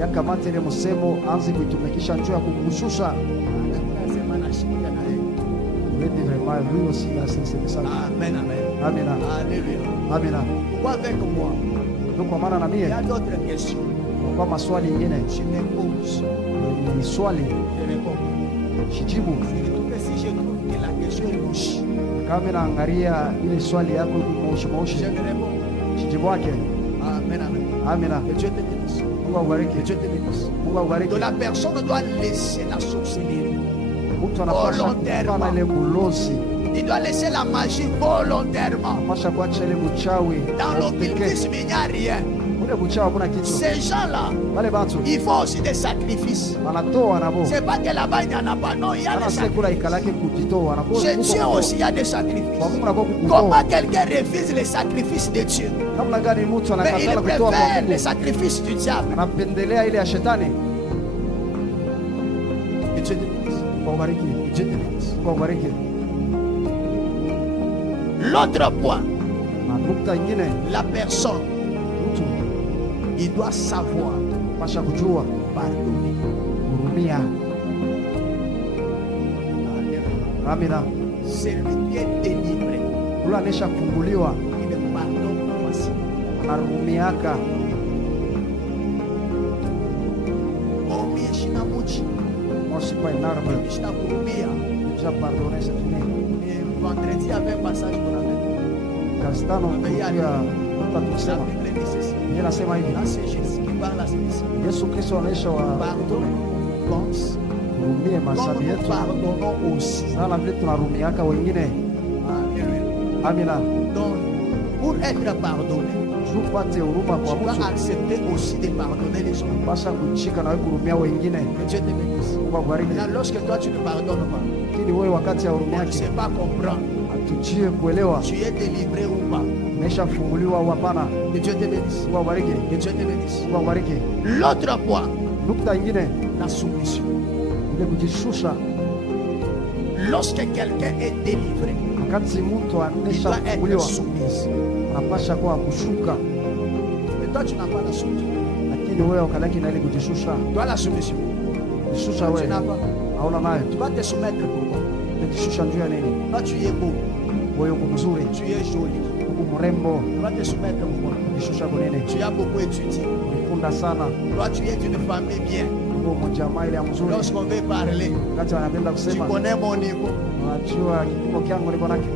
ya kamate ile msemo aanze kuitumikisha njoo ya kukushusha. Wewe vraiment lui aussi là c'est ça. Amen, amen. Amina. Alléluia. Amina. Pourquoi avec moi? Donc kwa maana na Il y mie a d'autres questions. kwa maswali mengine Je me pose. ni swali Je réponds. shijibu. Surtout que si je trouve que la question est louche, Kama mimi naangalia ile swali yako je moshi me réponds. shijibu wake. Amen, amen. Amina. Que Dieu te bénisse. Mungu akubariki. Que Dieu te bénisse. Mungu akubariki. Donc la personne doit laisser la sorcellerie. Mtu anapaswa kufanya ile bulozi, Il doit laisser la magie volontairement. anapaswa kuacha ile buchawi. Dans l'occultisme, il n'y a rien. Ule buchawi hakuna kitu. Ces gens-là, Wale watu il faut aussi des sacrifices. wanatoa nabo. C'est pas que là-bas il n'y en a pas. Non, il y a des Ana sacrifices. sekula ikalake kujitoa na Chez Dieu aussi, il y a des sacrifices. kwa Mungu nako Comment kukutoa. quelqu'un refuse les sacrifices de Dieu? Namna gani mtu Mais il anakatala kutoa kwa préfère les Mungu? sacrifices du diable. Anapendelea ile ya shetani. Que Dieu te bénisse. Kwa ubariki. Que Dieu te bénisse. Kwa ubariki. L'autre point, Na nukta nyingine la personne, mtu il doit savoir pasha kujua pardonner. hurumia. Amina. Celui qui est délivré, Ule anesha funguliwa il pardonne facilement. anarumiaka. Ombi shina muchi, Moi c'est pas énorme. shina kurumia. Déjà pardonné c'est fini. Et vendredi, il y avait un passage qu'on avait. Kazi tano kurudia nukta La tukisema. Bible dit ceci. Yeye anasema hivi. Là, c'est Jésus qui parle à ses disciples. Yesu Kristo anaisha wa Pardonne, pense, hurumie comme masabi nous yetu. pardonnons aussi. Sana vile tunarumiaka wengine. Alléluia. Amina. Donc, pour être pardonné, Tupate huruma kwa tu dois mtu. accepter aussi de pardonner les autres. Pasha kuchika na wewe kurumia wengine. Que Dieu te bénisse. Mungu akubariki. Maintenant, lorsque toi tu ne pardonnes pas, Lakini wewe wakati ya huruma on ne yake sait pas comprendre. atujie kuelewa Tu es délivré ou pas. umeshafunguliwa au hapana. Que Dieu te bénisse. Mungu akubariki. Que Dieu te bénisse. Mungu akubariki. L'autre point, Nukta nyingine la soumission. ile kujishusha. Lorsque quelqu'un est délivré, Wakati mtu il doit être aneshafunguliwa soumis. anapasha kwa kushuka, Mais toi, tu n'as pas la soumission. lakini wewe ukalaki na ile kujishusha. Toi, la soumission. Kujishusha Tu wewe n'as pas. hauna nayo. Tu vas te soumettre pourquoi? Kujishusha njoo ya nini? Toi, tu es beau. Wewe uko mzuri, Tu es joli. uko mrembo. Tu vas te soumettre pourquoi? Kujishusha kwa nini? Tu as beaucoup étudié. Ulifunda sana, Toi, tu es d'une famille bien. uko mjamaa ile ya mzuri. Lorsqu'on veut parler, Wakati wanapenda tu kusema, connais mon niveau. unajua kipimo kyangu niko nake.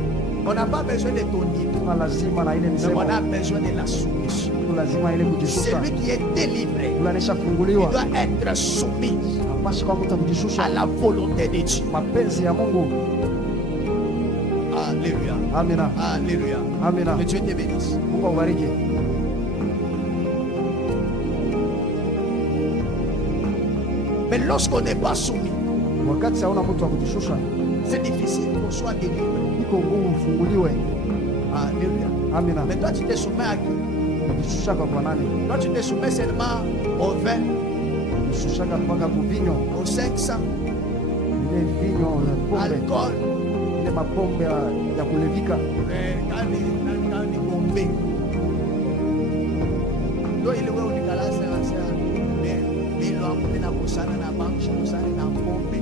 On n'a pas besoin de ton niveau, Kuna lazima na ile mais msemo, on a besoin de la soumission. kuna lazima ile kujishusha. Celui qui est délivré, Ule il aneshafunguliwa doit être soumis anapasha kwa mtu à kujishusha la volonté de Dieu. mapenzi ya Mungu. Alléluia. Amina, Alléluia. amina. Que Dieu te bénisse. Mungu akubariki. Mais lorsqu'on n'est pas soumis, Wakati hauna mtu wa kujishusha, c'est difficile qu'on soit délivré. iko ngumu ufunguliwe. Alléluia. Amina. Mais toi, tu te soumets à qui? Kujishusha kwa nani? Toi, tu te soumets seulement au vin, Kujishusha mpaka kuvinyo, au 500, ile vinyo ya pombe, alcool, ile mapombe ya kulevika. kani bombe. Ndio ile wewe unikala sasa bilo ambapo nakusana na banki, kusana na pombe.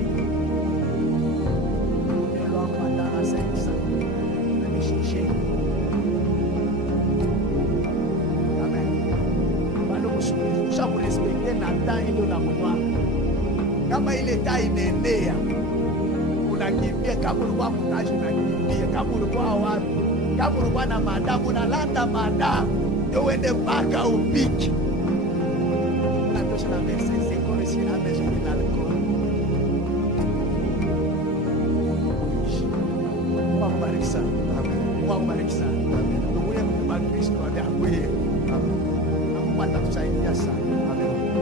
Bilo ambapo na sasa na mishishe. Amen. Bado kusha kurespecte na taa ile na mwa. Kama ile taa inaenea unakimbia, kama ulikuwa mtaji unakimbia, kama ulikuwa wapi, kama ulikuwa na madamu unalanda madamu ndio uende mpaka upiki. Unatosha na verse sekore si na besoin de l'alcool. Mungu akubariki sana. Mungu akubariki sana. Ndugu yangu wa Kristo aliakuye. Na Mungu atatusaidia sana.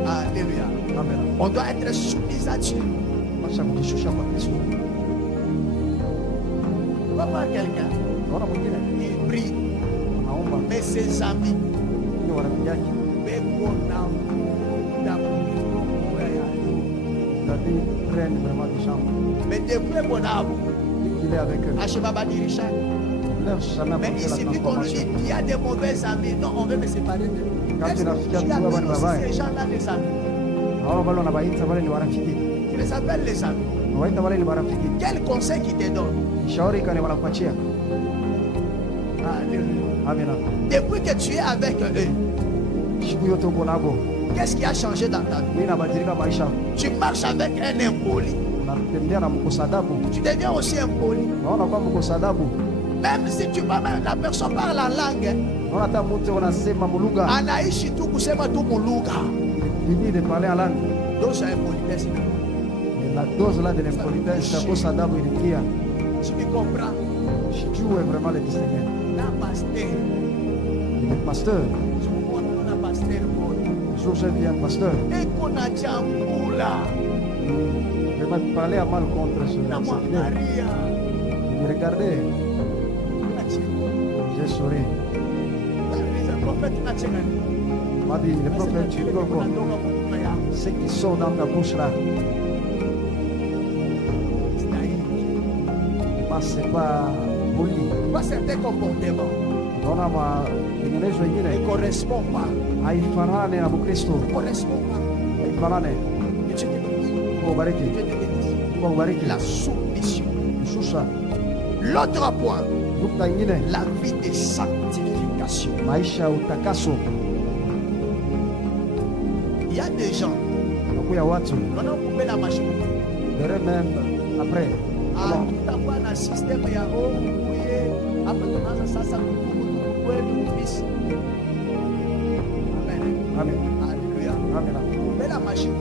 Alléluia. Amen. On doit être soumis à Dieu. Pasha kujishusha kwa Kristo. Tu vas voir quelqu'un, Naona mwingine il prie, anaomba mais ses amis, ile warafiki yake La vie prenne vraiment des gens. Mais depuis mon âme, Il est avec eux. Ashebabadirisha. Leur jamais Mais apporté il la suffit qu'on lui transformation. dit, il y a des mauvais amis. Non, on veut me séparer d'eux. Quand Est-ce tu l'as que fait, tu tu appelles vas aussi voir ces gens-là des amis? Naona wale wanabaita wale ni warafiki. Tu les appelles les amis. Waita wale ni marafiki. Quel conseil qu'ils te donnent? Shauri kani wanakuachia. Alléluia. Amina. Depuis que tu es avec eux, Siku yote uko nabo. qu'est-ce qui a changé dans ta vie? Mimi nabadilika maisha. Tu marches avec un impoli. Unatembea na mkosa adabu. Tu deviens aussi impoli. Naona kwa mkosa adabu. Même si tu vas, la personne parle en langue, hein. Naona hata mtu anasema mulugha. Anaishi tu kusema tu mulugha. Fini de parler en langue. Donc c'est impolitesse. Et la dose là de l'impolitesse, la kosa adabu iliingia. Tu me comprends? Sijue vraiment le distinguer. Na pasteur. Le pasteur. Tu me vois na pasteur moja. Le jour où j'ai vu un pasteur. Eko na chambula. Je vais parler à mal contre ce Na cette idée. Maria. Je me regardais, j'ai souri. Le prophète na chengani. Il m'a dit, le prophète, tu rigoles quoi? Ce qui sort dans ta bouche là, c'est pas poli. Pas certains comportements Naona matengenezo ne ingine correspondent pas. haifanane na Mkristo, Ne correspondent pas. haifanane. Que Dieu te bénisse. Mungu awabariki, Dieu te bénisse. Mungu awabariki. La soumission. Shusha L'autre point, nukta ingine, la vie de sanctification. maisha ya utakaso. Il y a des gens, Nakuya watu on a coupé la machine. dere même après. Ah, Bon, tutakuwa na system ya kuye hapa tunaanza sasa kutubu kweli ubisi. Amen. amen, Haleluya. amen. Coupé la machine.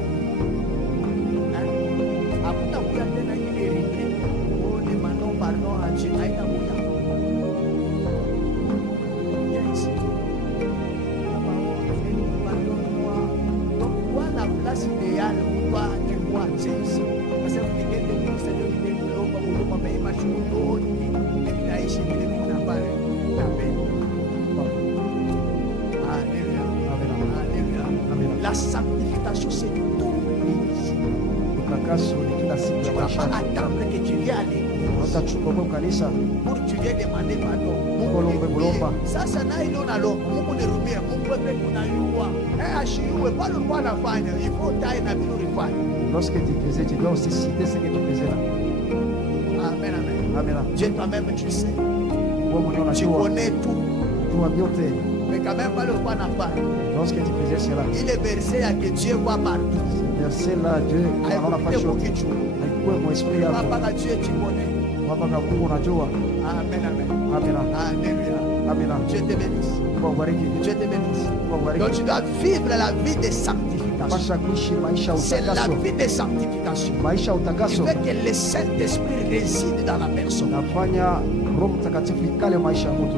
Hakutakuya tena ile regret. Oh, demandons pardon à Dieu. Haitakuya. Yes. Pardonne-moi. Donc, quoi la place idéale pour toi tu vois Jésus? Parce que vous dites que vous savez que vous l'avez pas pour payer ma chose et puis là ici il est là bas la paix. Alléluia. Alléluia. Amen. La sanctification c'est tous les jours. Utakaso ni kila siku Tu ya ne vas maisha. pas attendre que tu viennes à l'église Utachukua kwa kanisa pour que tu viennes demander pardon. Kolombe kulomba. Sasa na hilo nalo Mungu nirumie, Mungu wewe unayua. Ashiwe pale ulikuwa unafanya, hivyo tai na vile ulifanya. lorsque tu faisais, tu dois aussi citer ce que tu faisais là. Amen, amen. Amen. Dieu toi-même tu sais. Wewe mwenyewe Tu unajua, connais tout. jua vyote. Mais quand même pale ulikuwa unafanya. Lorsque tu faisais cela, Ile verset ya que Dieu voit partout. ce verset là, Dieu anaona Haikupe fasho. kukichwa. Haikuwe kwa esprit yako. Papa Dieu tu connais. Baba kwa Mungu unajua. Amen, amen. Amen. Alléluia. Amen. Dieu te bénisse. Mungu awabariki. Dieu te bénisse. Mungu Donc awabariki. tu dois vivre la vie de sanctification. Pasha kuishi maisha ya C'est la utakaso. vie de sanctification. Maisha ya Il utakaso fait que le Saint-Esprit réside dans la personne. nafanya Roho Mtakatifu ikale maisha ya mtu.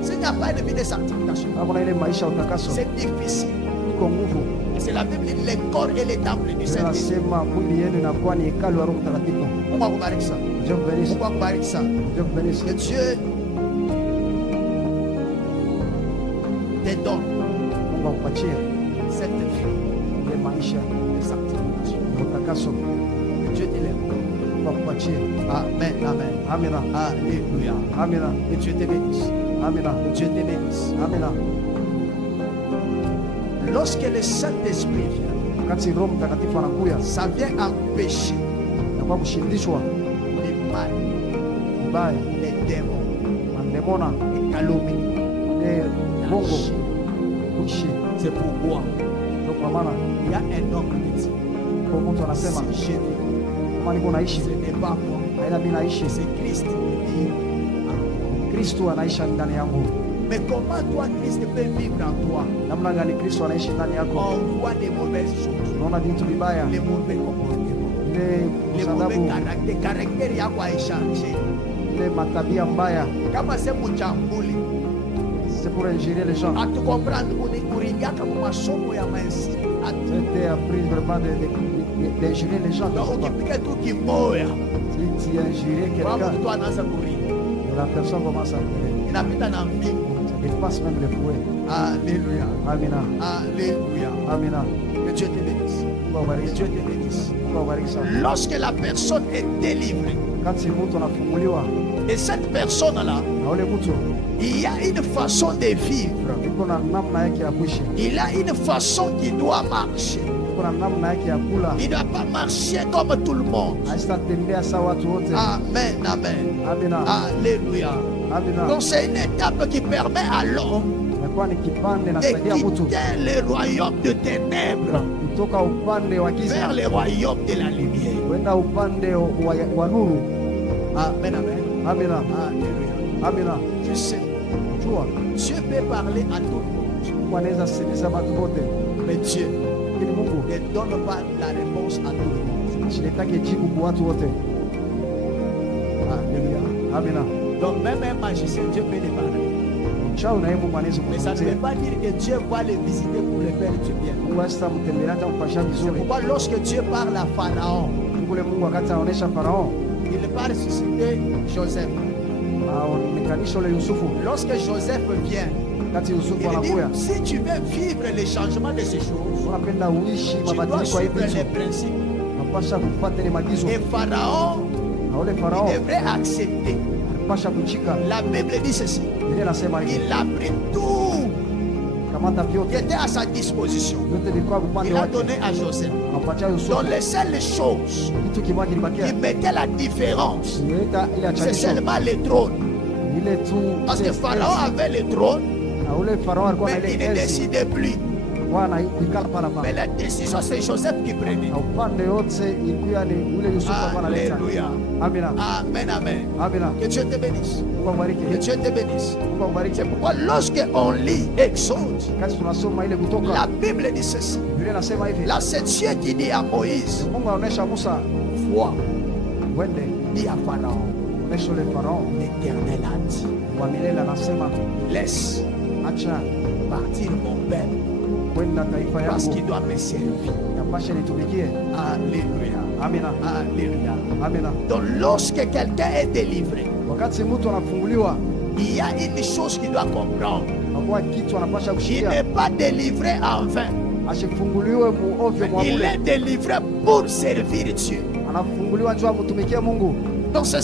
S'il n'y a pas une vie de sanctification, Kama kuna ile maisha ya utakaso c'est difficile. iko nguvu. C'est la Bible dit le corps et le temple du Biblia Saint-Esprit. inasema mwili yenu inakuwa ni hekalu ya Roho Mtakatifu. Mungu akubariki sana. Dieu vous bénisse. Mungu akubariki sana. Dieu vous bénisse. Que Dieu te donne Mungu akupatie cette vie ile maisha de sanctification. ya utakaso. Que Dieu te l'aime. Mungu akupatie. Amen, amen. Amina. Alléluia. Amina. Que Dieu te bénisse. Amina. Que Dieu te bénisse. Amina. Lorsque le Saint-Esprit vient, Wakati Roho Mtakatifu anakuya, ça vient empêcher inakuwa kushindishwa les mal, vibaya, les démons, mandemona, les calomnies. bongo, kuishi. C'est pourquoi Ndio kwa maana il y a un homme qui dit kwa mtu anasema si je vis, kama niko naishi, ce n'est pas moi, haina mimi naishi, c'est Christ qui vit en moi. Kristo anaishi ndani yangu. Mais comment toi, Christ peut vivre en toi? Namna gani Kristo anaishi ndani yako? On voit les mauvaises choses, Unaona vitu vibaya, les mauvais comportements, ile les mauvais sababu, caractères. Caractère yako haichange. ile matabia mbaya, Kama c'est mchambuli, c'est pour injurer les gens. atukomprendre kuringiaka mu masomo ya mainsi. C'était appris vraiment d'injurer les gens. Donc ukipika tu kimoya, Si tu injures kwa quelqu'un, mtu anaanza kuringa. la personne commence à pleurer. Inapita na mbingu. C'est efface même les fouets. Alléluia. Amina. Alléluia. Amina. Que Dieu te bénisse. Mungu Que awabariki. Dieu te bénisse. Mungu awabariki sana. Lorsque la personne est délivrée, Kati mtu anafunguliwa et cette personne-là, na ule mtu il y a une façon de vivre. iko na namna yake ya kuishi, Il a une façon qui doit marcher. iko na namna yake ya kula, Il ne doit pas marcher comme tout le monde. asitatembea sawa watu wote. Amen, amen. Amina. Alléluia. Amina. Donc c'est une étape qui permet à l'homme Imekuwa ni kipande de nasaidia mtu quitter le royaume de ténèbres kutoka upande wa vers giza le royaume de la lumière. kwenda upande wa nuru. Amen, amen. Amina. Alléluia. Amina. Tu sais, Jua Dieu peut parler à tout le monde, Mungu anaweza semesha watu wote, mais Dieu lakini Mungu ne donne pas la réponse à tout le monde. shiletake jibu kwa watu wote. Alléluia. Amina. Donc même un magicien, Dieu peut les parler. Mchawi na yeye Mungu anaweza Mais ça ne veut kumtetea. pas dire que Dieu va les visiter pour les faire du bien. Mungu asitamtembelea hata mpasha C'est vizuri. pourquoi lorsque Dieu parle à Pharaon, Ule Mungu wakati anaonesha Farao il ne pas ressusciter Joseph. aonekanisha ule Yusufu, Lorsque Joseph vient, wakati Yusufu il anakuya, dit, si tu veux vivre les changements de ces choses, unapenda uishi tu dois mabadiliko ya suivre hivi les vitu, principes. unapasha kufuata ile maagizo. Et Pharaon, Na ule il Farao devrait accepter. anapasha kuchika. La Bible dit ceci. Ile anasema hivi, Il a pris tout kamata qui vyote était à sa disposition. vyote vilikuwa upande Il a wake, donné à Joseph. anapatia Donc Yusufu. les seules choses Kitu kimoja kilibakia, qui mettaient la différence, ileta ile c'est achanisho seulement le trône. ile tu, Parce que Pharaon avait le trône, na ule Farao alikuwa na mais il ile ne enzi, décidait plus. Bwana ikala pala Mais pala, la décision, c'est Joseph qui prenait. na upande yote ilikuwa ni ule Yusufu alikuwa analeta. Alléluia. Amina. Amen, amen. Amina. Que Dieu te bénisse. Mungu awabariki. Que Dieu te bénisse. Mungu awabariki. C'est pourquoi lorsque on lit Exode, Wakati tunasoma ile la Kutoka, Bible dit ceci. Biblia inasema hivi, Là, c'est Dieu qui dit à Moïse, Mungu anaonesha Musa, vois, wende dis à Pharaon, onesha ule Farao l'Éternel a dit, wa milele, anasema laisse acha partir mon peuple kwenda taifa parce yangu, qu'il doit me servir. yapashe nitumikie. Alléluia. Amina. Alléluia. Amina. Donc lorsque quelqu'un est délivré, Wakati mtu anafunguliwa, il y a une chose qu'il doit comprendre. nakuwa kitu anapasha Il kushikia, n'est pas délivré en vain. asifunguliwe muovyo Il mwamule, est délivré pour servir Dieu. anafunguliwa njoo amutumikie Mungu. Donc ce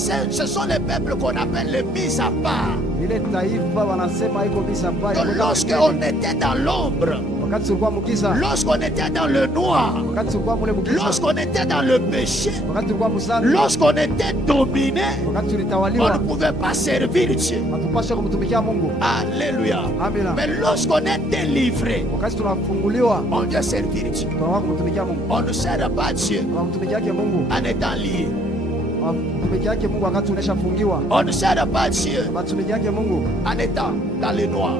sont les peuples qu'on appelle les mis à part. Ile taifa wanasema iko bisa mbali. Donc lorsqu'on était dans l'ombre, Wakati tulikuwa mkiza, lorsqu'on était dans le noir, wakati tulikuwa mule mkiza, lorsqu'on était dans le péché, wakati tulikuwa msana, lorsqu'on était dominé, wakati on ne tulitawaliwa, pouvait pas servir Dieu. hatupashe kumtumikia Mungu. Alléluia. Amina. Mais lorsqu'on est délivré, Wakati tunafunguliwa, on vient servir Dieu. tunakuwa kumtumikia Mungu, On ne sert pas Dieu tunamtumikiake Mungu, en étant lié. tunamtumikiake Mungu wakati uneshafungiwa, On ne sert pas Dieu tunamtumikiake Mungu en étant dans le noir.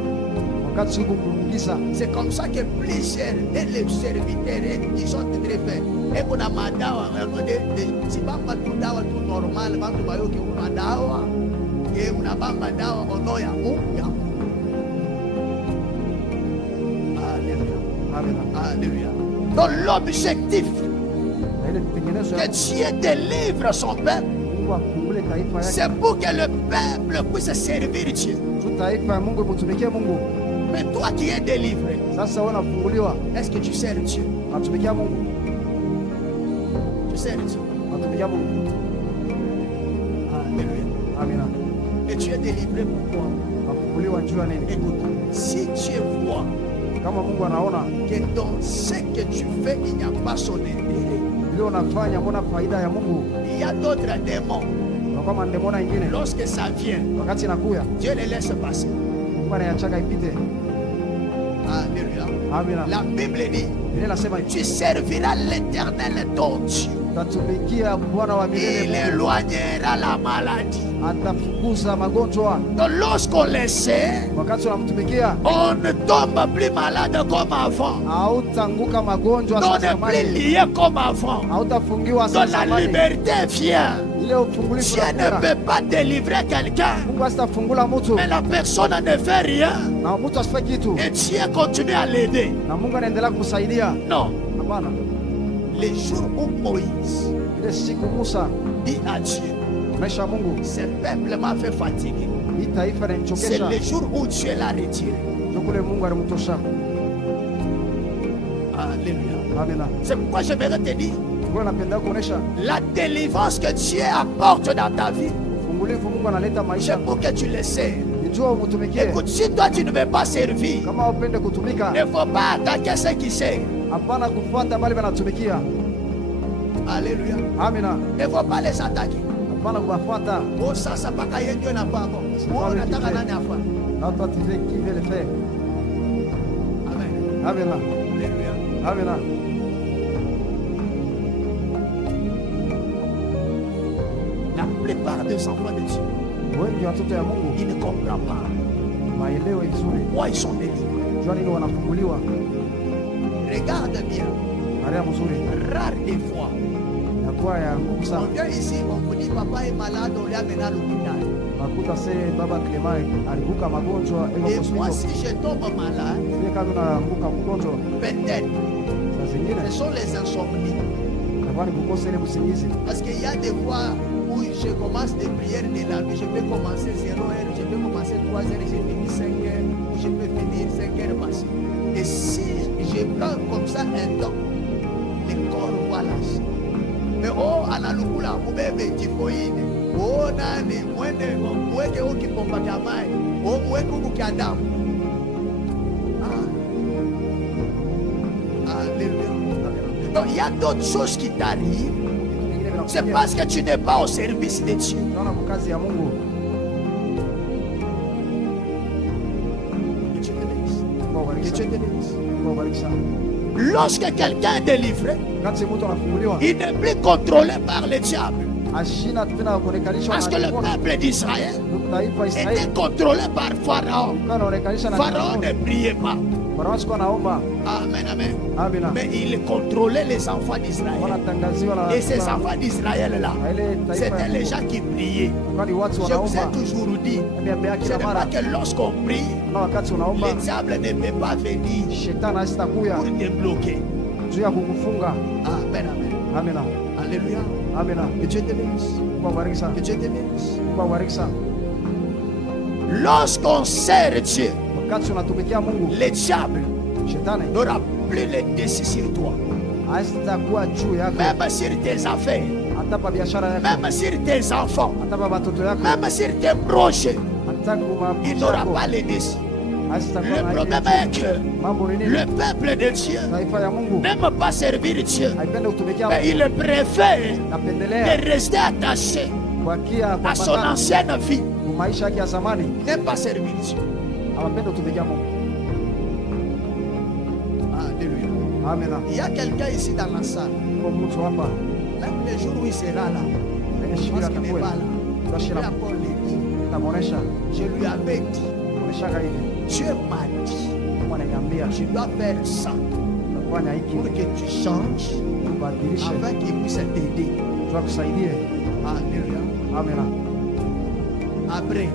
wakati tuko mkiza. C'est comme ça que plusieurs et les serviteurs, ils sont très faits. Et qu'on a madawa, si bamba tu dawa tu normal, bantu bayo ki una dawa, ke una bamba dawa ono ya Mungu. Alléluia. Amina. Alléluia. Donc l'objectif Na ile tengenezo que ya Dieu délivre son peuple, Mungu afungule taifa yake, c'est pour que le peuple puisse servir Dieu. tu taifa ya Mungu imutumikie Mungu. Mais toi qui es délivré, Sasa wewe unafunguliwa, est-ce que tu sers Dieu? unatumikia Mungu, Tu sers Dieu. unatumikia Mungu. Alléluia. Amina. Et tu es délivré pourquoi? Unafunguliwa juu ya nini? Écoute, si Dieu voit Kama Mungu anaona que dans ce que tu fais, il n'y a pas son intérêt, vile unafanya, mbona faida ya Mungu? il y a d'autres démons. Unakuwa mandemona ingine, Lorsque ça vient, wakati inakuya Dieu les laisse passer. Mungu anayachaka ipite. Alléluia. Amina. La Bible dit, Biblia inasema hivi, tu serviras l'Éternel ton Dieu. utatumikia Bwana wa Il milele, Mungu éloignera la maladie. atafukuza magonjwa. Donc lorsqu'on le sait, Wakati unamtumikia on ne tombe plus malade comme avant. hautanguka magonjwa On sa n'est plus zamani, lié comme avant. hautafungiwa sa Donc la zamani. liberté vient. Ile ufungulifu Dieu ne unakuja. peut pas délivrer quelqu'un, Mungu asitafungula mtu mais la personne ne fait rien. na mtu asife kitu, Et Dieu continue à l'aider. na Mungu anaendelea kumsaidia. Non. Hapana, Les jours où Moïse ile siku Musa dit à Dieu, maisha ya Mungu, ce peuple m'a fait fatiguer. Hii taifa c'est inanichokesha. le jour où Dieu l'a retiré. Ndio kule Mungu alimtosha. Alléluia. Amina. C'est pourquoi je vais te dire, Ngoja napenda kuonesha la délivrance que Dieu apporte dans ta vie, fungulivu Mungu analeta c'est maisha. pour que tu le sais. Nijua umutumikie. Écoute, si toi tu ne veux pas servir, Kama upende kutumika, ne faut pas attaquer ceux qui servent. hapana kufuata bali wanatumikia. Alléluia. Amina. Ne faut pas les attaquer. Hapana kuwafuata. Oh, ça pas qu'il y ait Dieu n'a pas bon. Oh, on attend un an fois. Na toi tu veux qui veut le faire. Amen. Amina. Alléluia. Amina. La plupart des enfants de Dieu, Wengi watoto ya Mungu ils ne comprennent pas maelewe vizuri. pourquoi ils sont délivrés. Jua nini wanafunguliwa. Regarde bien, Maria mzuri. rare des fois, Inakuwa ya nguvu on sana. vient ici, on vous dit papa est malade, on l'amène à l'hôpital. Nakuta se baba Clement alivuka magonjwa eko Et moi, hospitali. si je tombe malade, Sio kama unaanguka mgonjwa. peut-être, Saa zingine ce sont les insomnies. inakuwa ni kukosa ile usingizi. Parce qu'il y a des fois où je commence des prières de la nuit, je peux commencer 0h, je peux commencer 3h, je finis 5h, ou je peux finir 5h passées. Et si je prends comme ça un temps, le corps va lâcher. Mais oh, à la lukula, vous bébé, typhoïde, oh, nani, mwende, mweke ukipomba kamai, oh, mweke ukukadamu. Alléluia. Donc, il y a d'autres choses qui t'arrivent. C'est parce que tu n'es pas au service de Dieu. Tunaona kwa kazi ya Mungu. Que Dieu te bénisse. Kwa Que bariki Dieu sana. te bénisse. Kwa bariki sana. Lorsque quelqu'un est délivré, Wakati mtu anafunguliwa, il n'est plus contrôlé par le diable. ashina tena kuonekanishwa Parce que le peuple d'Israël taifa était Israeli contrôlé par Pharaon. kwa anaonekanisha na Pharaon ne priait pas. Farao sikuwa naomba. Amen, amen. Amina. Mais il contrôlait les enfants d'Israël. Wanatangaziwa na Et ces enfants d'Israël-là, c'était les gens qui priaient. kwani watu Je vous ai wanaomba. toujours dit, Niambia ce kila n'est mara pas que lorsqu'on prie, na wakati unaomba le diable ne peut pas venir shetani asitakuya pour te bloquer. juu ya kukufunga. Amen, amen. Amina. Alléluia. Amina. Que Dieu te bénisse. Kwa bariki sana. Que Dieu te bénisse. Kwa bariki sana. Lorsqu'on sert Dieu, Wakati unatumikia Mungu, le diable shetani n'aura plus le dessus sur toi. asitakuwa juu yako. Même sur tes affaires, Hata pa biashara yako, même sur tes enfants, hata pa watoto yako, même sur tes projets, hata kwa il maisha n'aura yako. pas le dessus. Asitakuwa Le na problème ile est que mambo ni nini? le peuple de Dieu Taifa ya Mungu n'aime pas servir Dieu, haipende kutumikia mais Mungu. il préfère Napendelea de rester attaché kubakia à son kuambatana ancienne vie, kwa maisha yake ya zamani, n'aime pas servir Dieu. hawapende kutumikia Mungu. Alléluia. Amina. Il y a quelqu'un ici dans la salle, Kwa mtu hapa même le jour où il sera là, mwenye parce shida qu'il n'est pas atakuwa là. Je tutashira lui apporte les dix. tutamuonesha Je lui avais dit, kuoneshaka hivi. Dieu m'a dit, Mungu ananiambia tu dois faire ça kufanya hiki pour que tu changes tubadilishe, afin qu'il puisse t'aider. tukusaidie. Alléluia. Amina. Après,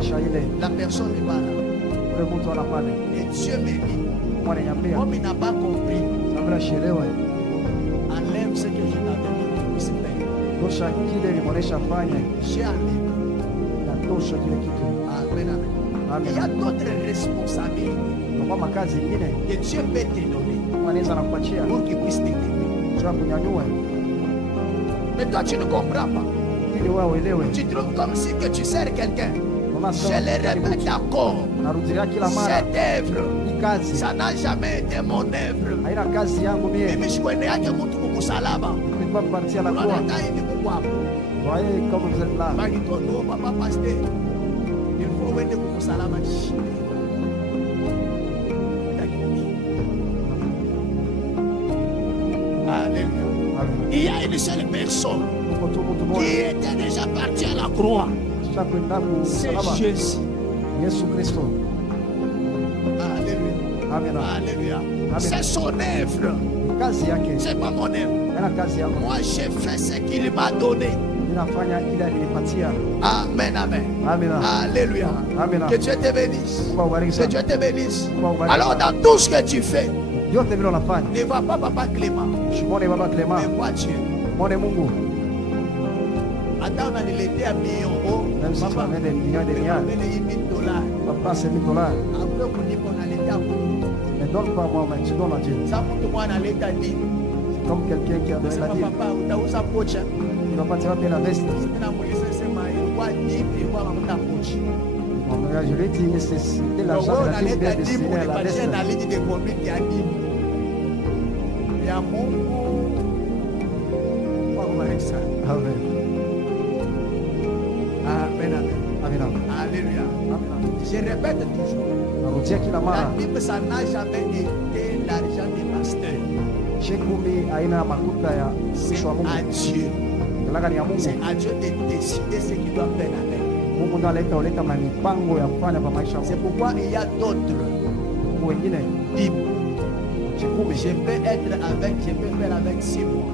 Kisha ile la personne est pas là. ule mtu ana pale, Et Dieu me dit, Mungu ananiambia comme il n'a pas compris, sabila shielewe, enlève ce que je t'avais dit qu'il puisse faire. tosha kile nimeonesha fanya, J'ai enlevé. natosha kile kitu. Amen, amen. Il y a d'autres responsabilités Kwa makazi ingine que Dieu peut te donner Mungu anaweza nakuachia pour qu'il puisse t'aider. juu ya kunyanyua, Mais toi, tu ne comprends pas. ili wewe uelewe. Tu trouves comme si que tu sers quelqu'un. Unaona Je sawa, le répète encore. narudilia kila mara, Cette œuvre, hii kazi ça n'a jamais été mon œuvre. haina kazi yangu mie, Mimi sikuende yake mtu kukusalaba. nilikuwa kupatia la Unaona kwa hata hivi Mungu hapo. kwa hiyo kama mzee la Baki tondo papa pasteur. Il faut uende kukusalaba shida. Alléluia. Il y a une seule personne uko tu mtu qui mmoja était déjà parti à la croix. kisha kwenda C'est kusalaba, Jésus. Yesu Kristo. Alléluia. Amina. Alléluia. C'est son œuvre. Kazi yake C'est pas mon œuvre. haina kazi yangu, Moi, j'ai fait ce qu'il m'a donné. ninafanya ile alinipatia. Amen, amen. Amina. Alléluia. Amina. Que Dieu te bénisse. Mungu awabariki Que sana. Dieu te bénisse. Mungu awabariki Alors, sana. dans tout ce que tu fais, Yote vile unafanya, ne vois pas Papa Clément, shimone baba mais Clement, vois Dieu. mwone Mungu. Attends, on a l'été à millions. Même si tu Papa, amènes des millions et des milliards, on a $1,000. papa, c'est $1,000. Après, on dit qu'on a l'été à vous. Ne donne pas moi, mais tu donnes à Dieu. Ça montre moi, on a l'été à dire. C'est comme quelqu'un qui a donné la dîme. Papa, on a où ça poche. Il ne va pas tirer bien la veste. C'est un moyen, c'est ma dîme et voir ma poche. Mon frère, je lui ai dit, c'était l'argent de la dîme bien destiné à la veste. On a l'été de conduite qui a dit. Il y a mon goût. Avec ça. Amen. Amen, amen. Amen. Alléluia. Amen. Je répète toujours. Narudia kila mara. La Bible, ça n'a jamais été l'argent des pasteurs. Shekumi aina makuta ya C'est mwisho wa Mungu. à Dieu. Talaka ni ya Mungu. C'est à Dieu de décider ce qu'il doit faire avec. Mungu ndo uleta mipango ya kufanya kwa maisha C'est yako. pourquoi il y a d'autres Mungu wengine dîmes. Shekumi Je peux être avec, je peux faire avec 6 mois.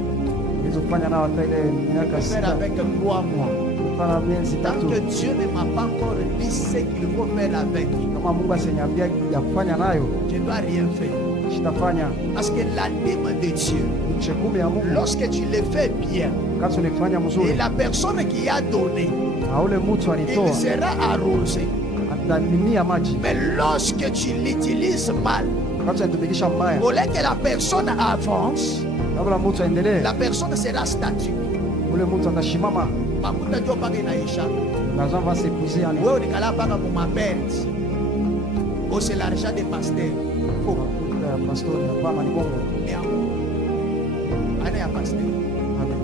hizo kufanya nao hata ile Je miaka peux faire 6 avec 3 mois. kufanya miezi Tant tatu. que Dieu ne m'a pas encore dit ce qu'il faut faire avec, Kama Mungu asiniambia ya kufanya nayo, je ne dois rien faire. sitafanya. Parce que la dîme de Dieu, Shekumi ya Mungu lorsque tu le fais bien, kati ulifanya et mzuri la personne qui a donné, na ule mtu il alitoa sera arrosé. atalimia maji. Mais lorsque tu l'utilises mal, Kati anatumikisha mbaya, au lieu que la personne avance, kabla mtu aendelee, la personne sera statique. ule mtu atashimama Makuta ndio mpaka inaisha. l'argent va s'épuiser en Wewe unikala mpaka pour ma perte. Oh, c'est l'argent des pasteurs. Faut makuta ya pastori hapana, ni bongo. ni amour. Ana ya pasteur. Amen.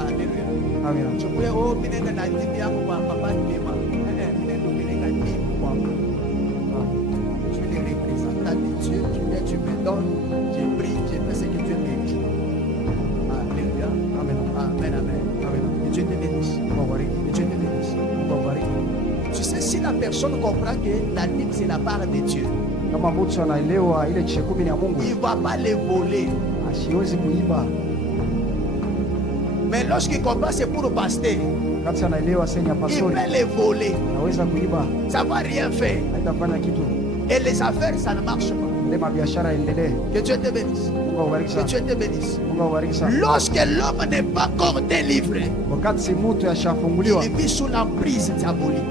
Alléluia. Amen. Chukue oh minenda na dini yako kwa papa ndema. Minenda umeleka dini kwa tu es le représentant de Dieu. Tu viens, tu me donnes. Je prie, je fais ce que Dieu me dit. Alléluia. Amen. Amen, amen. Amen. Que Dieu te bénisse. Mungu awabariki. Que Dieu te bénisse. Mungu awabariki. Tu sais, si la personne comprend que la dîme c'est la part de Dieu, Kama mtu anaelewa ile chekumi ni ya Mungu, il ne va pas les voler. asiwezi kuiba. Mais lorsqu'il comprend c'est pour le pasteur, Kati anaelewa seni ya il pastori, peut les voler. anaweza kuiba, Ça ne va rien faire. haitafanya kitu. Et les affaires, ça ne marche pas. Ile mabiashara endelee. Que Dieu te bénisse. Mungu awabariki Que sana. Dieu te bénisse. Mungu awabariki sana. Lorsque l'homme n'est pas encore délivré, Wakati mtu ashafunguliwa, il vit sous l'emprise diabolique.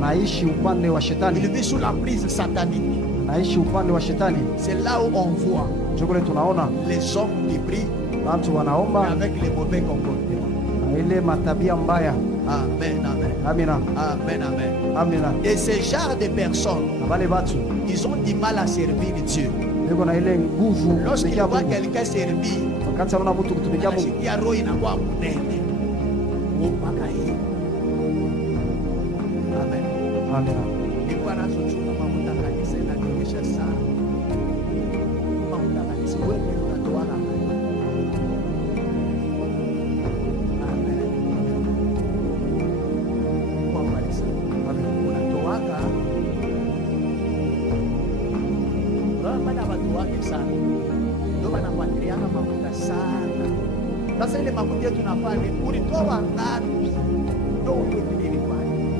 naishi upande wa Il shetani, vit sous l'emprise satanique. naishi upande wa shetani. C'est là où on voit Ndio kule tunaona les hommes qui prient watu mais wanaomba avec les mauvais comportements. na ile matabia mbaya. Amen, amen. Amina, Amen, amen. amina. Et ce genre de personnes, Na wale watu ils ont du mal à servir Dieu. niko na ile nguvu Lorsqu'ils kutumikia voient Mungu. quelqu'un servir, Wakati anaona mtu kutumikia Mungu, anashikia roho inakuwa mnene. Mpaka hii. Amen. amina. Nilikuwa nazochunga mafuta kanisa inanionyesha sana. Mafuta kanisa wewe unatoana. Amen. Kwa kanisa. Unatoaka. Ndio maana watu wake sana. Ndio wanafuatiliana mafuta sana. Sasa ile mafuta yetu tunafanya ulitoa ngapi? Ndio ukweli ni kwani.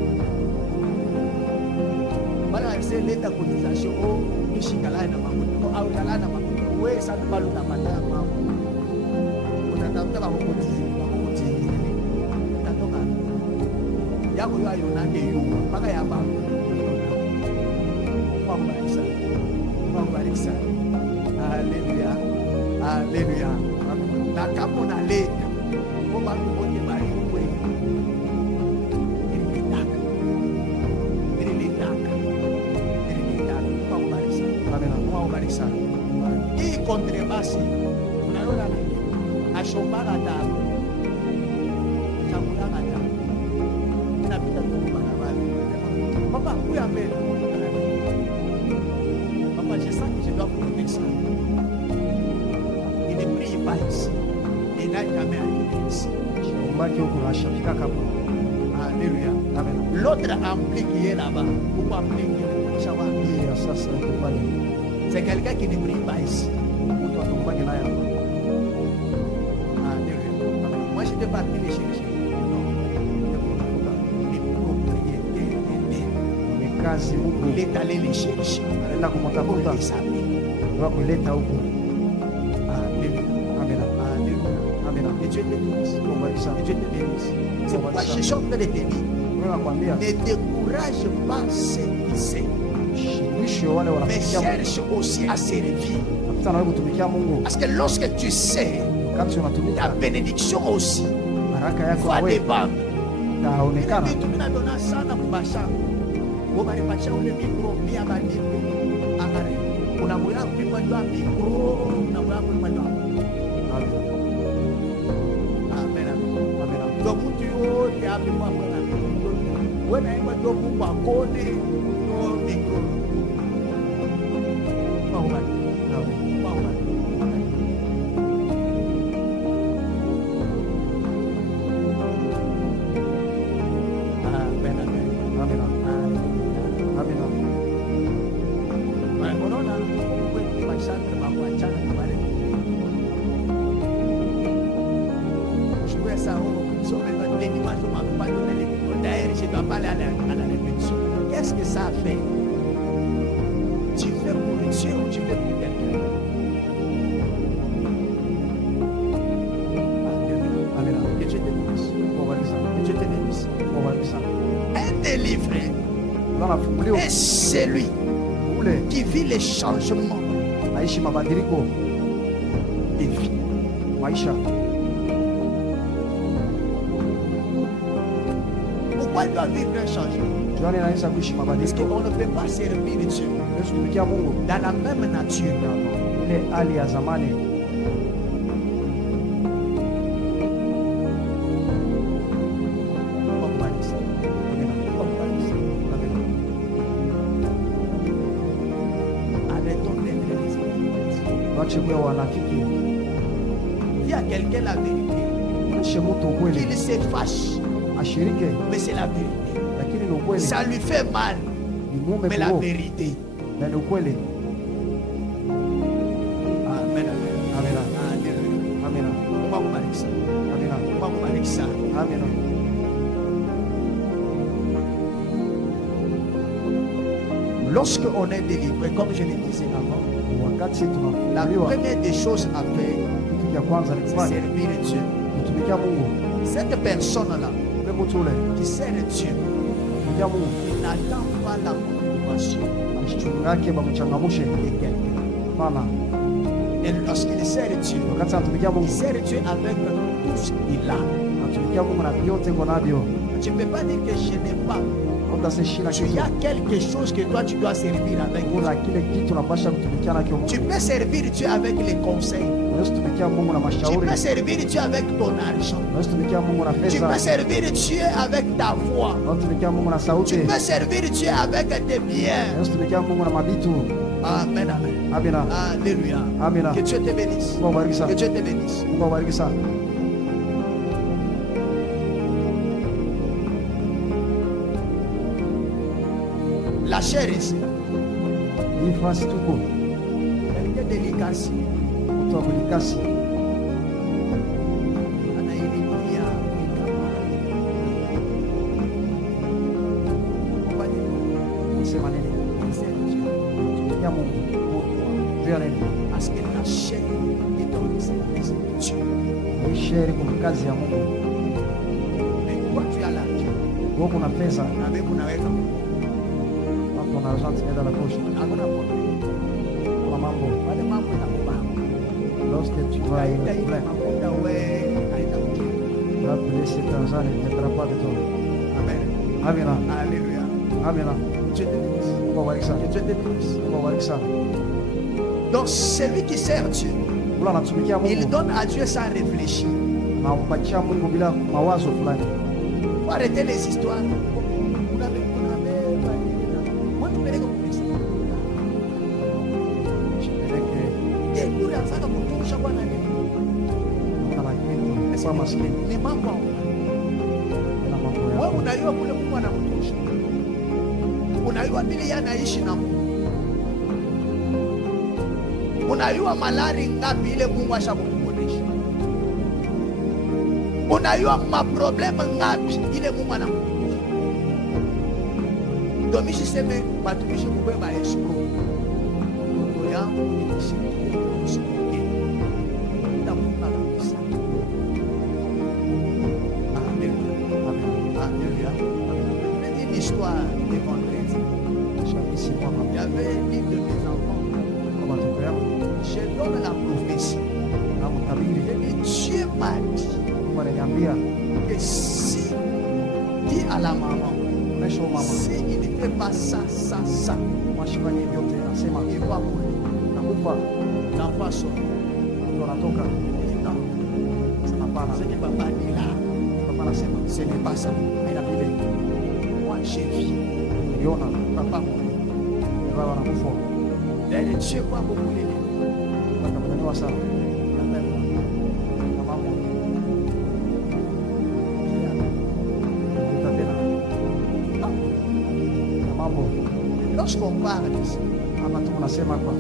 Bala alisema leta cotisation au kishikala na mafuta au kala na mafuta. Wewe sasa bado unapata mambo. Unatafuta kwa cotisation. Utatoka. Yako yao yonake yuko mpaka ya baba. Mungu bariki sana. Mungu bariki sana. Haleluya. Haleluya. Na kama unaleta kwa watu wote barikiwe. Mungu sana. Hii kontrebasi unaona ashombaga tabu. Chakula tabu. Inapita tu barabara. Papa, kuya mbele. Papa, je sens que je dois protéger ça. Il ne prie pas ici. Il n'a jamais arrivé ici. Mbaki huku nashafika kama. Alléluia. Amen. L'autre ampli qui est là-bas, pourquoi ampli qui est là-bas? Hii ya sasa iko pale. C'est quelqu'un qui ne prie pas ici. Mtu atombaki naye hapa. Alléluia. Moi, je n'étais pas parti les chercher. Non. Il faut prier, aider. Ni kazi Mungu Il est allé les chercher. anaenda Pour kumtafuta, les amener. ndio kuleta huku. Alléluia. Amen. Alléluia. Amen. Et Dieu te bénisse. Mungu abariki sana. Que Dieu te bénisse. C'est pourquoi je suis en train de te dire, Mungu anakuambia ne décourage pas ceux qui s'aiment, mwisho wale mais wanatumikia Mungu. cherche aussi à servir. Tafuta na wewe kutumikia Mungu. Parce que lorsque tu sais, Wakati ta unatumika bénédiction aussi baraka yako va na wewe dépendre. itaonekana. Vitu vinadona sana kubashana. Wabaripacha ule mikro pia badiko. Akari. Kuna moya kupima jua mikro, kuna moya kupima jua. Amen. Amen. Donc mtu yote hapo kwa Bwana. Wewe naimba ndio Mungu akone ndio mikro. Baba. Baba. Qu'est-ce que ça fait? Tu fais pour Dieu ou tu fais pour quelqu'un? Que Dieu te bénisse. Que Dieu te bénisse. Un délivré est celui qui vit les changements Aishi mabadiliko de vie. maisha. Pourquoi il doit vivre un changement? Juani anaweza kuishi Parce mabadiliko. qu'on ne peut pas servir Dieu Yesu kutumikia Mungu dans la même nature. ile hali ya zamani. Tuache kuwa wanafiki. Dis à quelqu'un la vérité. Mwishe mtu ukweli Qu'il se fâche, ashirike, mais c'est la vérité. lakini ni ukweli. Ça lui fait mal, Ni mume mais la kuo vérité. na ni ukweli. Amen. Amina. Alléluia. Amina. Mungu akubariki sana. Amina. Mungu akubariki sana. Amina. Lorsque on est délivré, comme je le disais avant, Wakati la tunafunguliwa, première des choses à faire, kitu cha kwanza ni c'est kufanya servir Dieu. kutumikia Mungu. Cette personne-là Ule mtu ule qui sert Dieu, kutumikia Mungu il n'attend pas la motivation asichungake bamchangamushe. de quelqu'un. Maana Et lorsqu'il sert Dieu, wakati anatumikia il Mungu, sert Dieu avec tout ce qu'il a. anatumikia Mungu na vyote ngo navyo. Tu ne peux pas dire que je n'ai pas. Utasishina Il y kitu. a quelque chose que toi tu dois servir avec. Kuna kile kitu unapasha kutumikia nacho Mungu. Tu peux servir Dieu avec les conseils. Unaweza kutumikia Mungu na Tu mashauri. peux servir Dieu avec ton argent. Unaweza kutumikia Mungu na Tu fedha. peux servir Dieu avec ta voix. Unaweza kutumikia Mungu na Tu sauti. peux servir Dieu avec tes biens. Unaweza kutumikia Mungu na mabitu. Amen, amen. Amina. Alléluia. Amina. Que Dieu te bénisse. Mungu awabariki Que sana. Dieu te bénisse. Mungu awabariki sana. La chair ici, Hii fasi tuko quelqu'un délicat, mtu wa kulikasi. anairikia Nasema nini? Kutumikia Mungu. Juu ya nini? parce que la chair est dans le service de Dieu. Hii sheri kuna kazi ya Mungu. Mais toi tu as l'argent, Wewe kuna pesa, na wewe unaweka hapo na argent inaenda na posho. hakuna problem. Kuna mambo. Wale mambo inakubana. Lorsque tu vas y Haita ile aller, mafuta wewe haitakuja. tu vas te laisser Tanzanie, ne viendra pas de toi. Amen. Amina. Alléluia. Amina. Dieu te bénisse. Mungu awabariki sana. Que Dieu te bénisse. Mungu awabariki sana. Donc celui qui sert Dieu, Ula anatumikia il Mungu donne à Dieu sans réfléchir. na umpatia Mungu bila mawazo fulani. Faut arrêter les histoires. Moi, tu peux Shipeleke kama kitu kwa maskini ni mambo na mambo wewe yako. unaiwa kule Mungu anakutosha, unaiwa vile yeye anaishi na Mungu, unaiwa malari ngapi ile Mungu ashakukuonesha, unaiwa maproblema ngapi ile Mungu anakutosha. Ndio mimi siseme watumishi kubeba escrow ndio yangu ni kusikia soir et vendredi, Shabisi mwaka il y avait une de mes enfants. kwa watoto yangu Je donne la prophétie. na mtabiri. Et Dieu m'a dit Mungu ananiambia que si, dis à la maman, mesho mama, si il ne fait pas ça, mwashifanye vyote, nasema il va mourir. nakufa, L'enfant sort. mtu anatoka Il dit non, sana pana. ce n'est pas dit là. Papa anasema Ce n'est pas ça. haina vile, Moi, j'ai vu. niliona Papa mourir. baba anakufa, D'ailleurs, Dieu va beaucoup mourir. akamnyanyua sana na mama ita tena na mambo Lorsqu'on parle de ça, hapa tu unasema kwa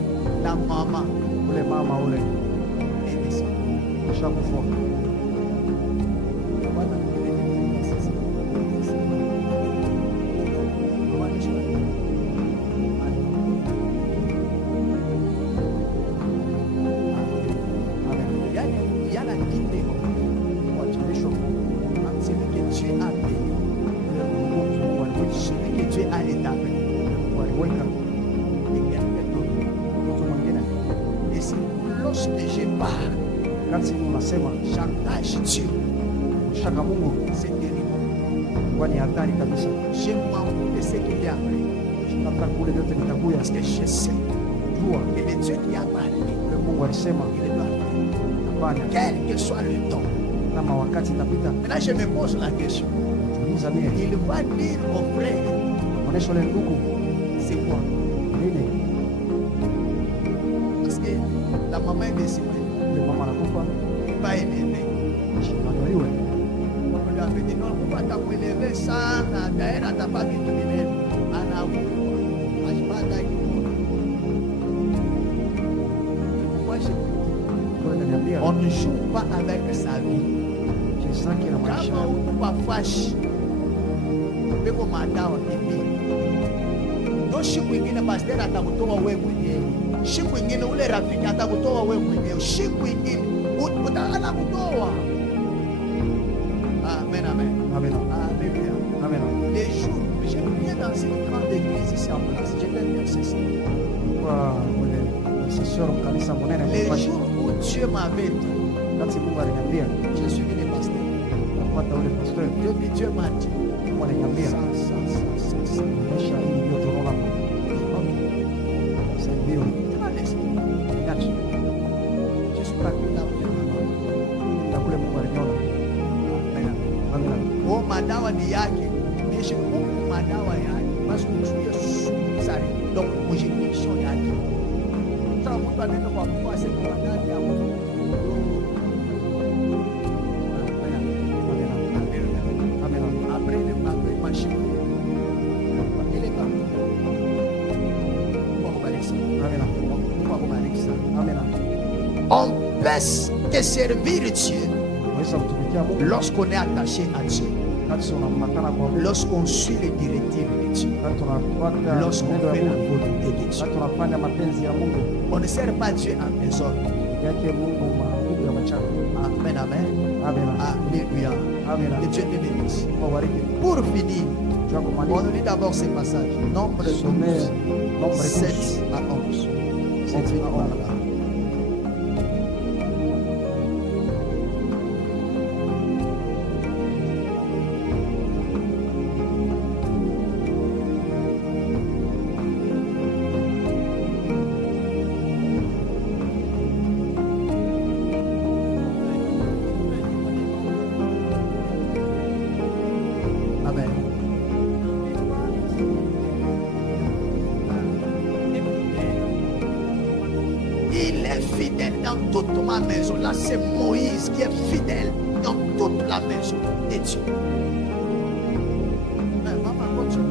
la maman ule mama ule est décédée. ushakufa, Il y a la guidée. wajibishwa Celui que Dieu a payé, Mungu aliweka celui que Dieu a établi, Mungu aliweka et quelqu'un d'autre. mtu mwingine. Et c'est lorsque je parle, Kati unasema j'engage Dieu. shaka Mungu C'est terrible. kwani hatari kabisa, Je m'en fous de ce qu'il y a après. hata kule vyote vitakuya. Parce que je sais Jua que le Dieu qui a parlé, ule Mungu alisema il doit faire. fanya, Quel que soit le temps. kama wakati itapita. Maintenant, je me pose la question. Tuliza mie Il va dire au frère, onesha ule ndugu c'est quoi? nini, Parce que la maman est décédée. ule mama anakufa Il va élever. anyaliwe, On lui avait dit non, pourquoi t'as élevé ça? D'ailleurs, t'as pas vu tout élève. En amour. Pourquoi je kwa ananiambia on ne joue pas avec sa vie. kisaki na maisha Kama uko fashi, beko madawa kipi. Ndio siku ingine pastor atakutoa wewe mwenyewe. Siku ingine ule rafiki atakutoa wewe mwenyewe. Siku ingine utaanza kutoa. Amen, amen. amen, Alléluia. amen. Les jours, j'aime bien dans cette grande église ici en place. Je vais dire ceci. Kwa ule sisoro kanisa monene Les kwa jours où Dieu m'avait dit, kati Mungu aliniambia je suis venu pasteur. napata ule pastor, Dieu m'a dit, Mungu aliniambia ça. maisha hii ndio tunaona sasa ndio Je suis parti là où Dieu m'a dit. na kule Mungu aliniona. Amen. Amen. Oh, madawa ni yake. Kisha Mungu madawa yake. Basi kuchuia sare. Donc, kujifiction yake. Sasa mtu anaenda kwa kufanya sema madani ya Mungu. Après le machin. Il est parti. Mungu akubariki sana. Mungu akubariki sana. On peut te servir Dieu Unaweza kutumikia Mungu lorsqu'on est attaché à Dieu. kati unamatana kwa Mungu, Lorsqu'on suit les directives de Dieu. kati unafuata Lorsqu'on neno fait ya la Mungu, volonté de Dieu. kati unafanya mapenzi ya Mungu On ne sert pas Dieu en désordre. yake Mungu magugu ya machana. Amen, amen. Amen. Alléluia. Que Amen. Dieu te bénisse. Wabariki. Pour finir, Tu vas on kumaliza nous lit d'abord ces passages. Nombre sommet 12, nombre 7 à 11. On finit par là. Amen. Il est fidèle dans toute ma maison. Là, c'est Moïse qui est fidèle dans toute la maison de Dieu. Mais maman, continue.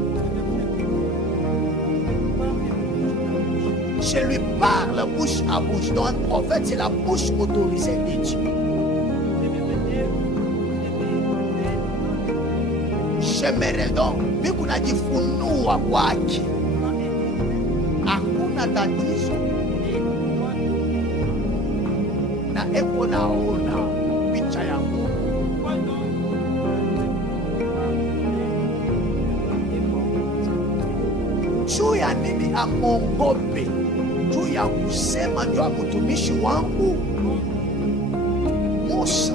Je lui parle bouche à bouche. Donc, un prophète, c'est la bouche autorisée de Dieu. J'aimerais donc, vu qu'on a dit funua kwake, hakuna tatizo na eko naona picha ya Mungu. juu ya nini amwongope? Juu ya kusema ndio mtumishi wangu Musa.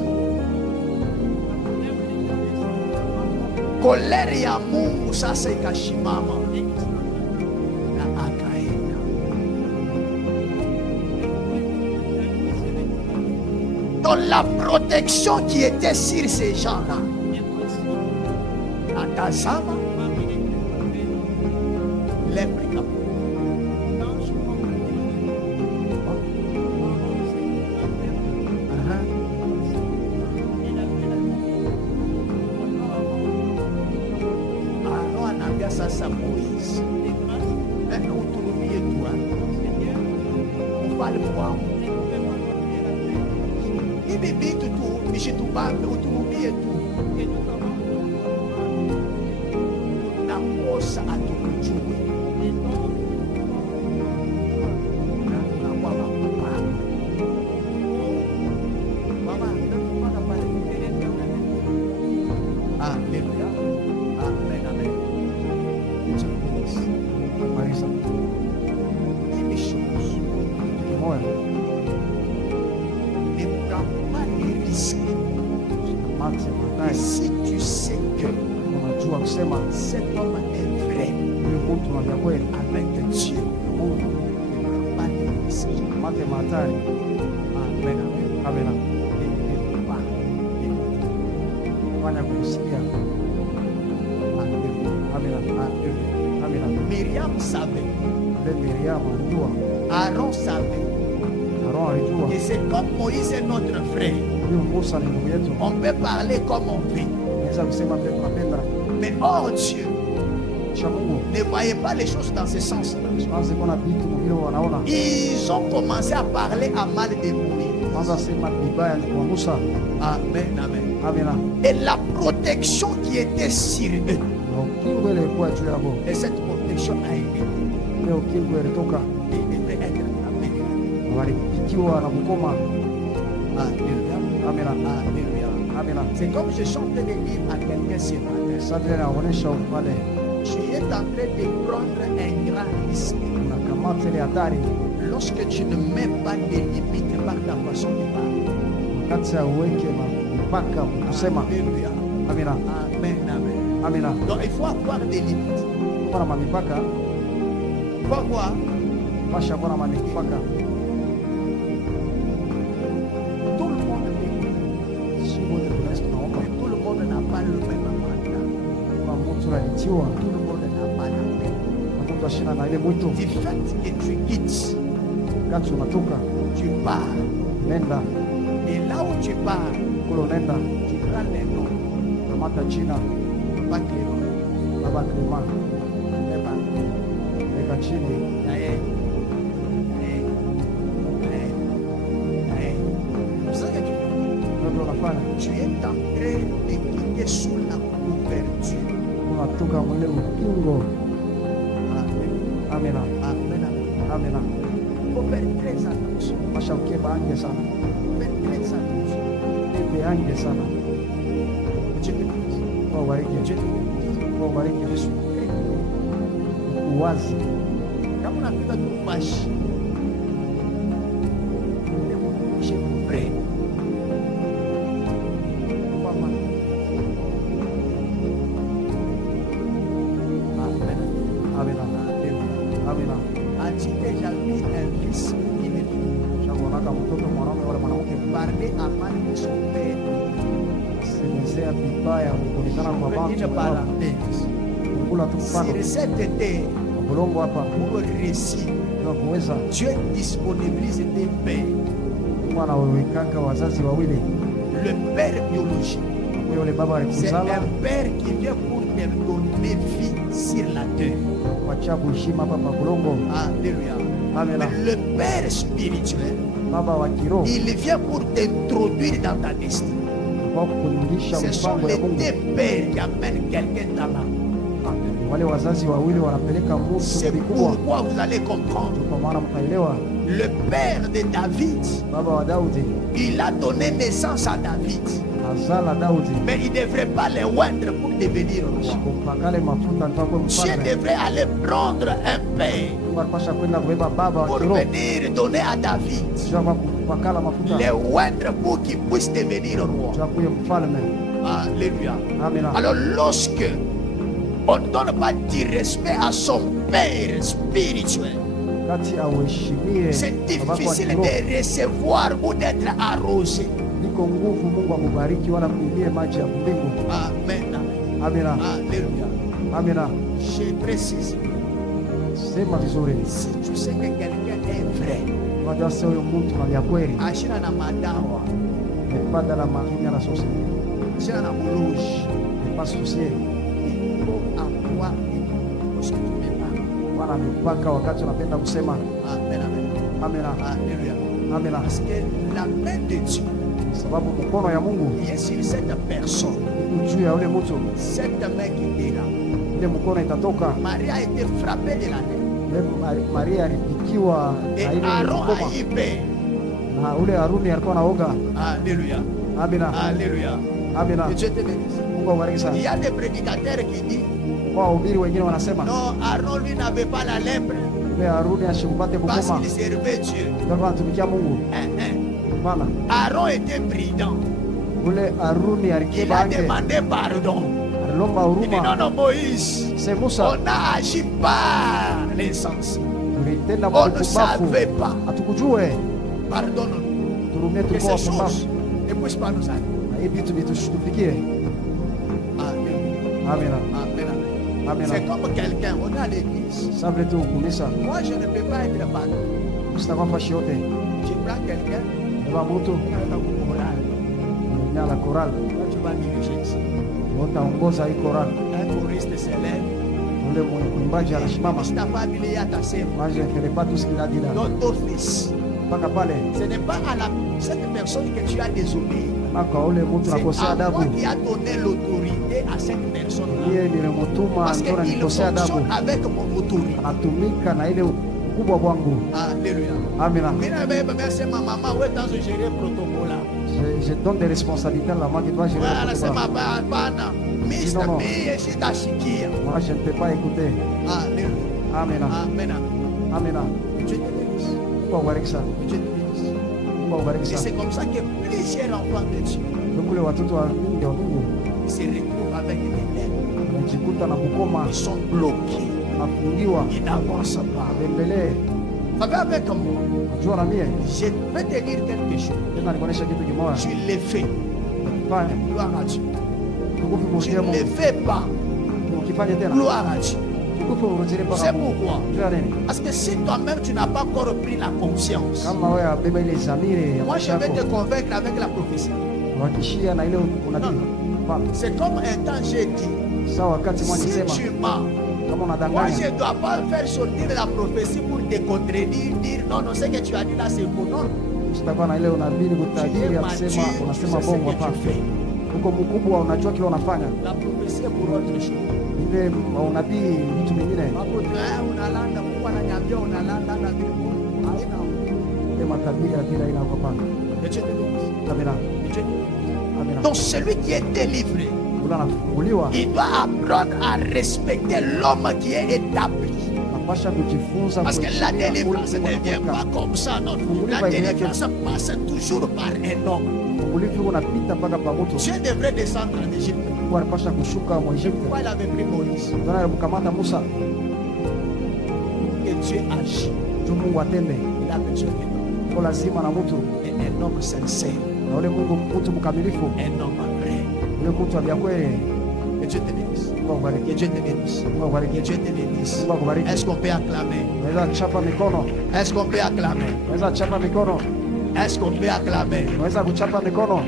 Koleri ya Mungu sasa ikashimama na akaenda. Dans la protection qui était sur ces gens-là, atazama lepre ikapona. Sasa Moise, uturumie tu mfalme wangu, hivi vitu tu nishitubambe, uturumie tu na kosa atukujue si tu sais que cet homme est vrai avec Dieu, pas de risque. Myriam savait, Aaron savait, et c'est comme Moïse est notre frère. On peut parler comme on veut. Mais hors Dieu, ne voyez pas les choses dans ce sens-là. Ils ont commencé à parler à mal de Moïse. Amen, amen. Et la protection qui était sur eux, et cette protection a été, il devait être appelé. C'est comme je chantais des livres à quelqu'un ce matin. Tu es en train de prendre un grand risque lorsque tu ne mets pas de limites par ta façon de parler. Amen. Donc il faut avoir des limites. Il faut avoir. Tout le monde n'a pas le même mandat. Tout le monde n'a pas la même. Du fait que tu quittes, tu pars. Et là où tu pars, tu prends les noms. Pas Clément. Tu es en train de cliquer sous la couverture. Amen. Il faut faire très attention. Faire très attention. Dieu te bénisse. Wazi kama unapita tu fashi ile mtumishi vrai mama. Amen. As-tu déjà vu un fils qui ne parler à mal de son père? Une parenthèse. Sur cette terre, pour réussir, Dieu disponibilise des pères. Le père biologique, c'est un père qui vient pour te donner vie sur la terre. Alléluia. Mais le père spirituel, il vient pour t'introduire dans ta destinée. Ce sont les deux pères qui amènent quelqu'un dans la vie. C'est pourquoi vous allez comprendre. Le père de David, il a donné naissance à David. azala Daudi Mais il ne devrait pas les oindre pour devenir roi. kumpakale mafuta ndio kwa Dieu mfalme. devrait aller prendre un père Mungu alipasha kwenda kubeba baba wa pour kiroho venir donner à David, sio kwa kumpakala mafuta les oindre pour qu'il puisse devenir roi. sio kuye mfalme. Alléluia. Amina. Alors lorsque on ne donne pas du respect à son père spirituel, Kati auheshimie c'est baba wa difficile kiroho, de recevoir ou d'être arrosé. iko nguvu Mungu akubariki wala kuimie maji ya mbingu. Amen. Amina. Alléluia. Amina. Je précise, Sema vizuri. si tu sais que quelqu'un est vrai, Unajua sio huyo mtu na ya kweli. ashina na madawa, Pada la makinya na sosi. ashina na mulushi, Pas soucier. il faut avoir ce que tu veux pas. Wana mipaka wakati unapenda kusema. Amen, amen. Amina. Alléluia. Amina. Parce que la main de Dieu Sababu mkono ya Mungu est sur cette personne, iko juu ya ule mtu. cette main qui est là. Ile mkono itatoka. Marie a été frappée de la tête. Ile Maria alipikiwa Et na ile Aaron a ngoma. eu peur. Na ule Haruni alikuwa naoga. Alléluia. Amina. Alléluia. Amina. Que Dieu te bénisse. Mungu awabariki sana. Il y a des prédicateurs qui disent Kwa wahubiri wengine wanasema non, Aaron lui n'avait pas la lèpre ule Haruni ashimpate parce bukoma. qu'il servait Dieu. Ndio anatumikia Mungu. Bana. Aaron était prudent. Ule Haruni Il alikiba a ange. demandé pardon. Alilomba Il dit non, huruma. non, Moïse, C'est Musa. on a agi par l'insensé. Tulitenda On ne mapumbavu. savait pas. Hatukujue. Pardonne-nous. Turumie Que tulikuwa ces wapumbavu. choses ne puissent pas nous arriver. Na hii vitu vitushtufikie. Amen. Amina. Amen. Amen. Amina. C'est comme quelqu'un, on est à l'église. Sabre tu kumisa. Moi, je ne peux pas être partout. Usitakuwa fashi yote. Je prends quelqu'un, Beba mtu on a un moral. na la chorale. Quand tu vas diriger ici, Utaongoza hii chorale. un choriste s'élève. Ule mwimbaji anasimama. Si ta famille à ta sœur, Moi je ne ferai pas tout ce qu'il a dit là. dans ton fils, Mpaka pale. ce n'est pas à cette personne que tu as désobéi. Mpaka ule mtu C'est nakosea à toi adabu. qui a donné l'autorité à cette personne-là. Yeye nilimutuma Parce ndio qu'il nanikosea adabu. fonctionne avec mon autorité. Anatumika na ile ukubwa kwangu. Alléluia. Amina. Merci ma maman, où est dans ce gérer protocole là? Je donne des responsabilités à la maman qui doit gérer le Anasema protocole. hapana, mimi No, no. mimi sitashikia. Moi je ne peux pas écouter. Alléluia. Amina. Amen. Amina. Dieu te bénisse. Mungu awabariki sana. Dieu te bénisse. Mungu awabariki Et sana. c'est comme ça que plusieurs enfants de Dieu Ndio kule watoto wa Mungu se retrouvent avec des lèvres. wanajikuta na kukoma, Ils sont bloqués. nafungiwa, Ils n'avancent pas. bembele. Vous savez, avec moi, Jua na mie je vais te dire quelque chose. tena nikuonesha kitu kimoja. Tu le fais. Fanya Gloire à Dieu. tukufu Tu mrudie ne Mungu. le fais pas. Ukifanya tena Gloire à Dieu. tukufu mrudie C'est mpaka Mungu. pourquoi. Jua nini? Parce que si toi-même tu n'as pas encore pris la conscience, Kama wewe abeba ile zamiri ya moi je maisha vais te yako, convaincre avec la prophétie. wakishia na ile unabii. Hapana. C'est comme un temps j'ai dit, Sawa wakati mwa si nisema tu mens, kama moi unadanganya, je ne dois pas faire sortir la prophétie pour te contredire, dire non, non, ce que tu as dit là c'est faux. Non, usitakuwa na ile unabii tu kutajiri es ya mature, kusema tu unasema sais ce bongo. que Hapana, tu fais. uko mkubwa, unajua kile unafanya. La prophétie est pour autre chose. Ile unabii vitu vingine, Hapo tu unalanda, Mungu ananiambia unalanda na vitu haina. ile matabiri ya kila aina. Hapana. Et Dieu te bénisse. Amina. Et Dieu te bénisse. Amina. Donc celui qui est délivré, Ula anafunguliwa, il doit apprendre à respecter l'homme qui est établi. napasha kujifunza Parce que la kuheshimia délivrance ule ne vient mwanamke. pas comme ça, non. La délivrance passe toujours par un homme. Ufungulivu unapita mpaka pa mtu. Dieu devrait descendre en Égypte. Mungu anapasha kushuka mwa Egypte. Pourquoi il avait pris Moïse? Ndio alimkamata Musa, Que Dieu agit. juu Mungu atende. Il a besoin d'un homme. Kwa lazima na mtu, Et un homme sincère. na ule Mungu mtu mkamilifu, Un homme vrai. ule mtu wa kweli. Que Dieu te bénisse. Mungu Que akubariki. Dieu te bénisse. Mungu Que akubariki. Dieu te bénisse. Mungu akubariki. Est-ce qu'on peut acclamer? Unaweza kuchapa mikono, Est-ce qu'on peut acclamer? unaweza kuchapa mikono, Est-ce qu'on peut acclamer? unaweza kuchapa mikono.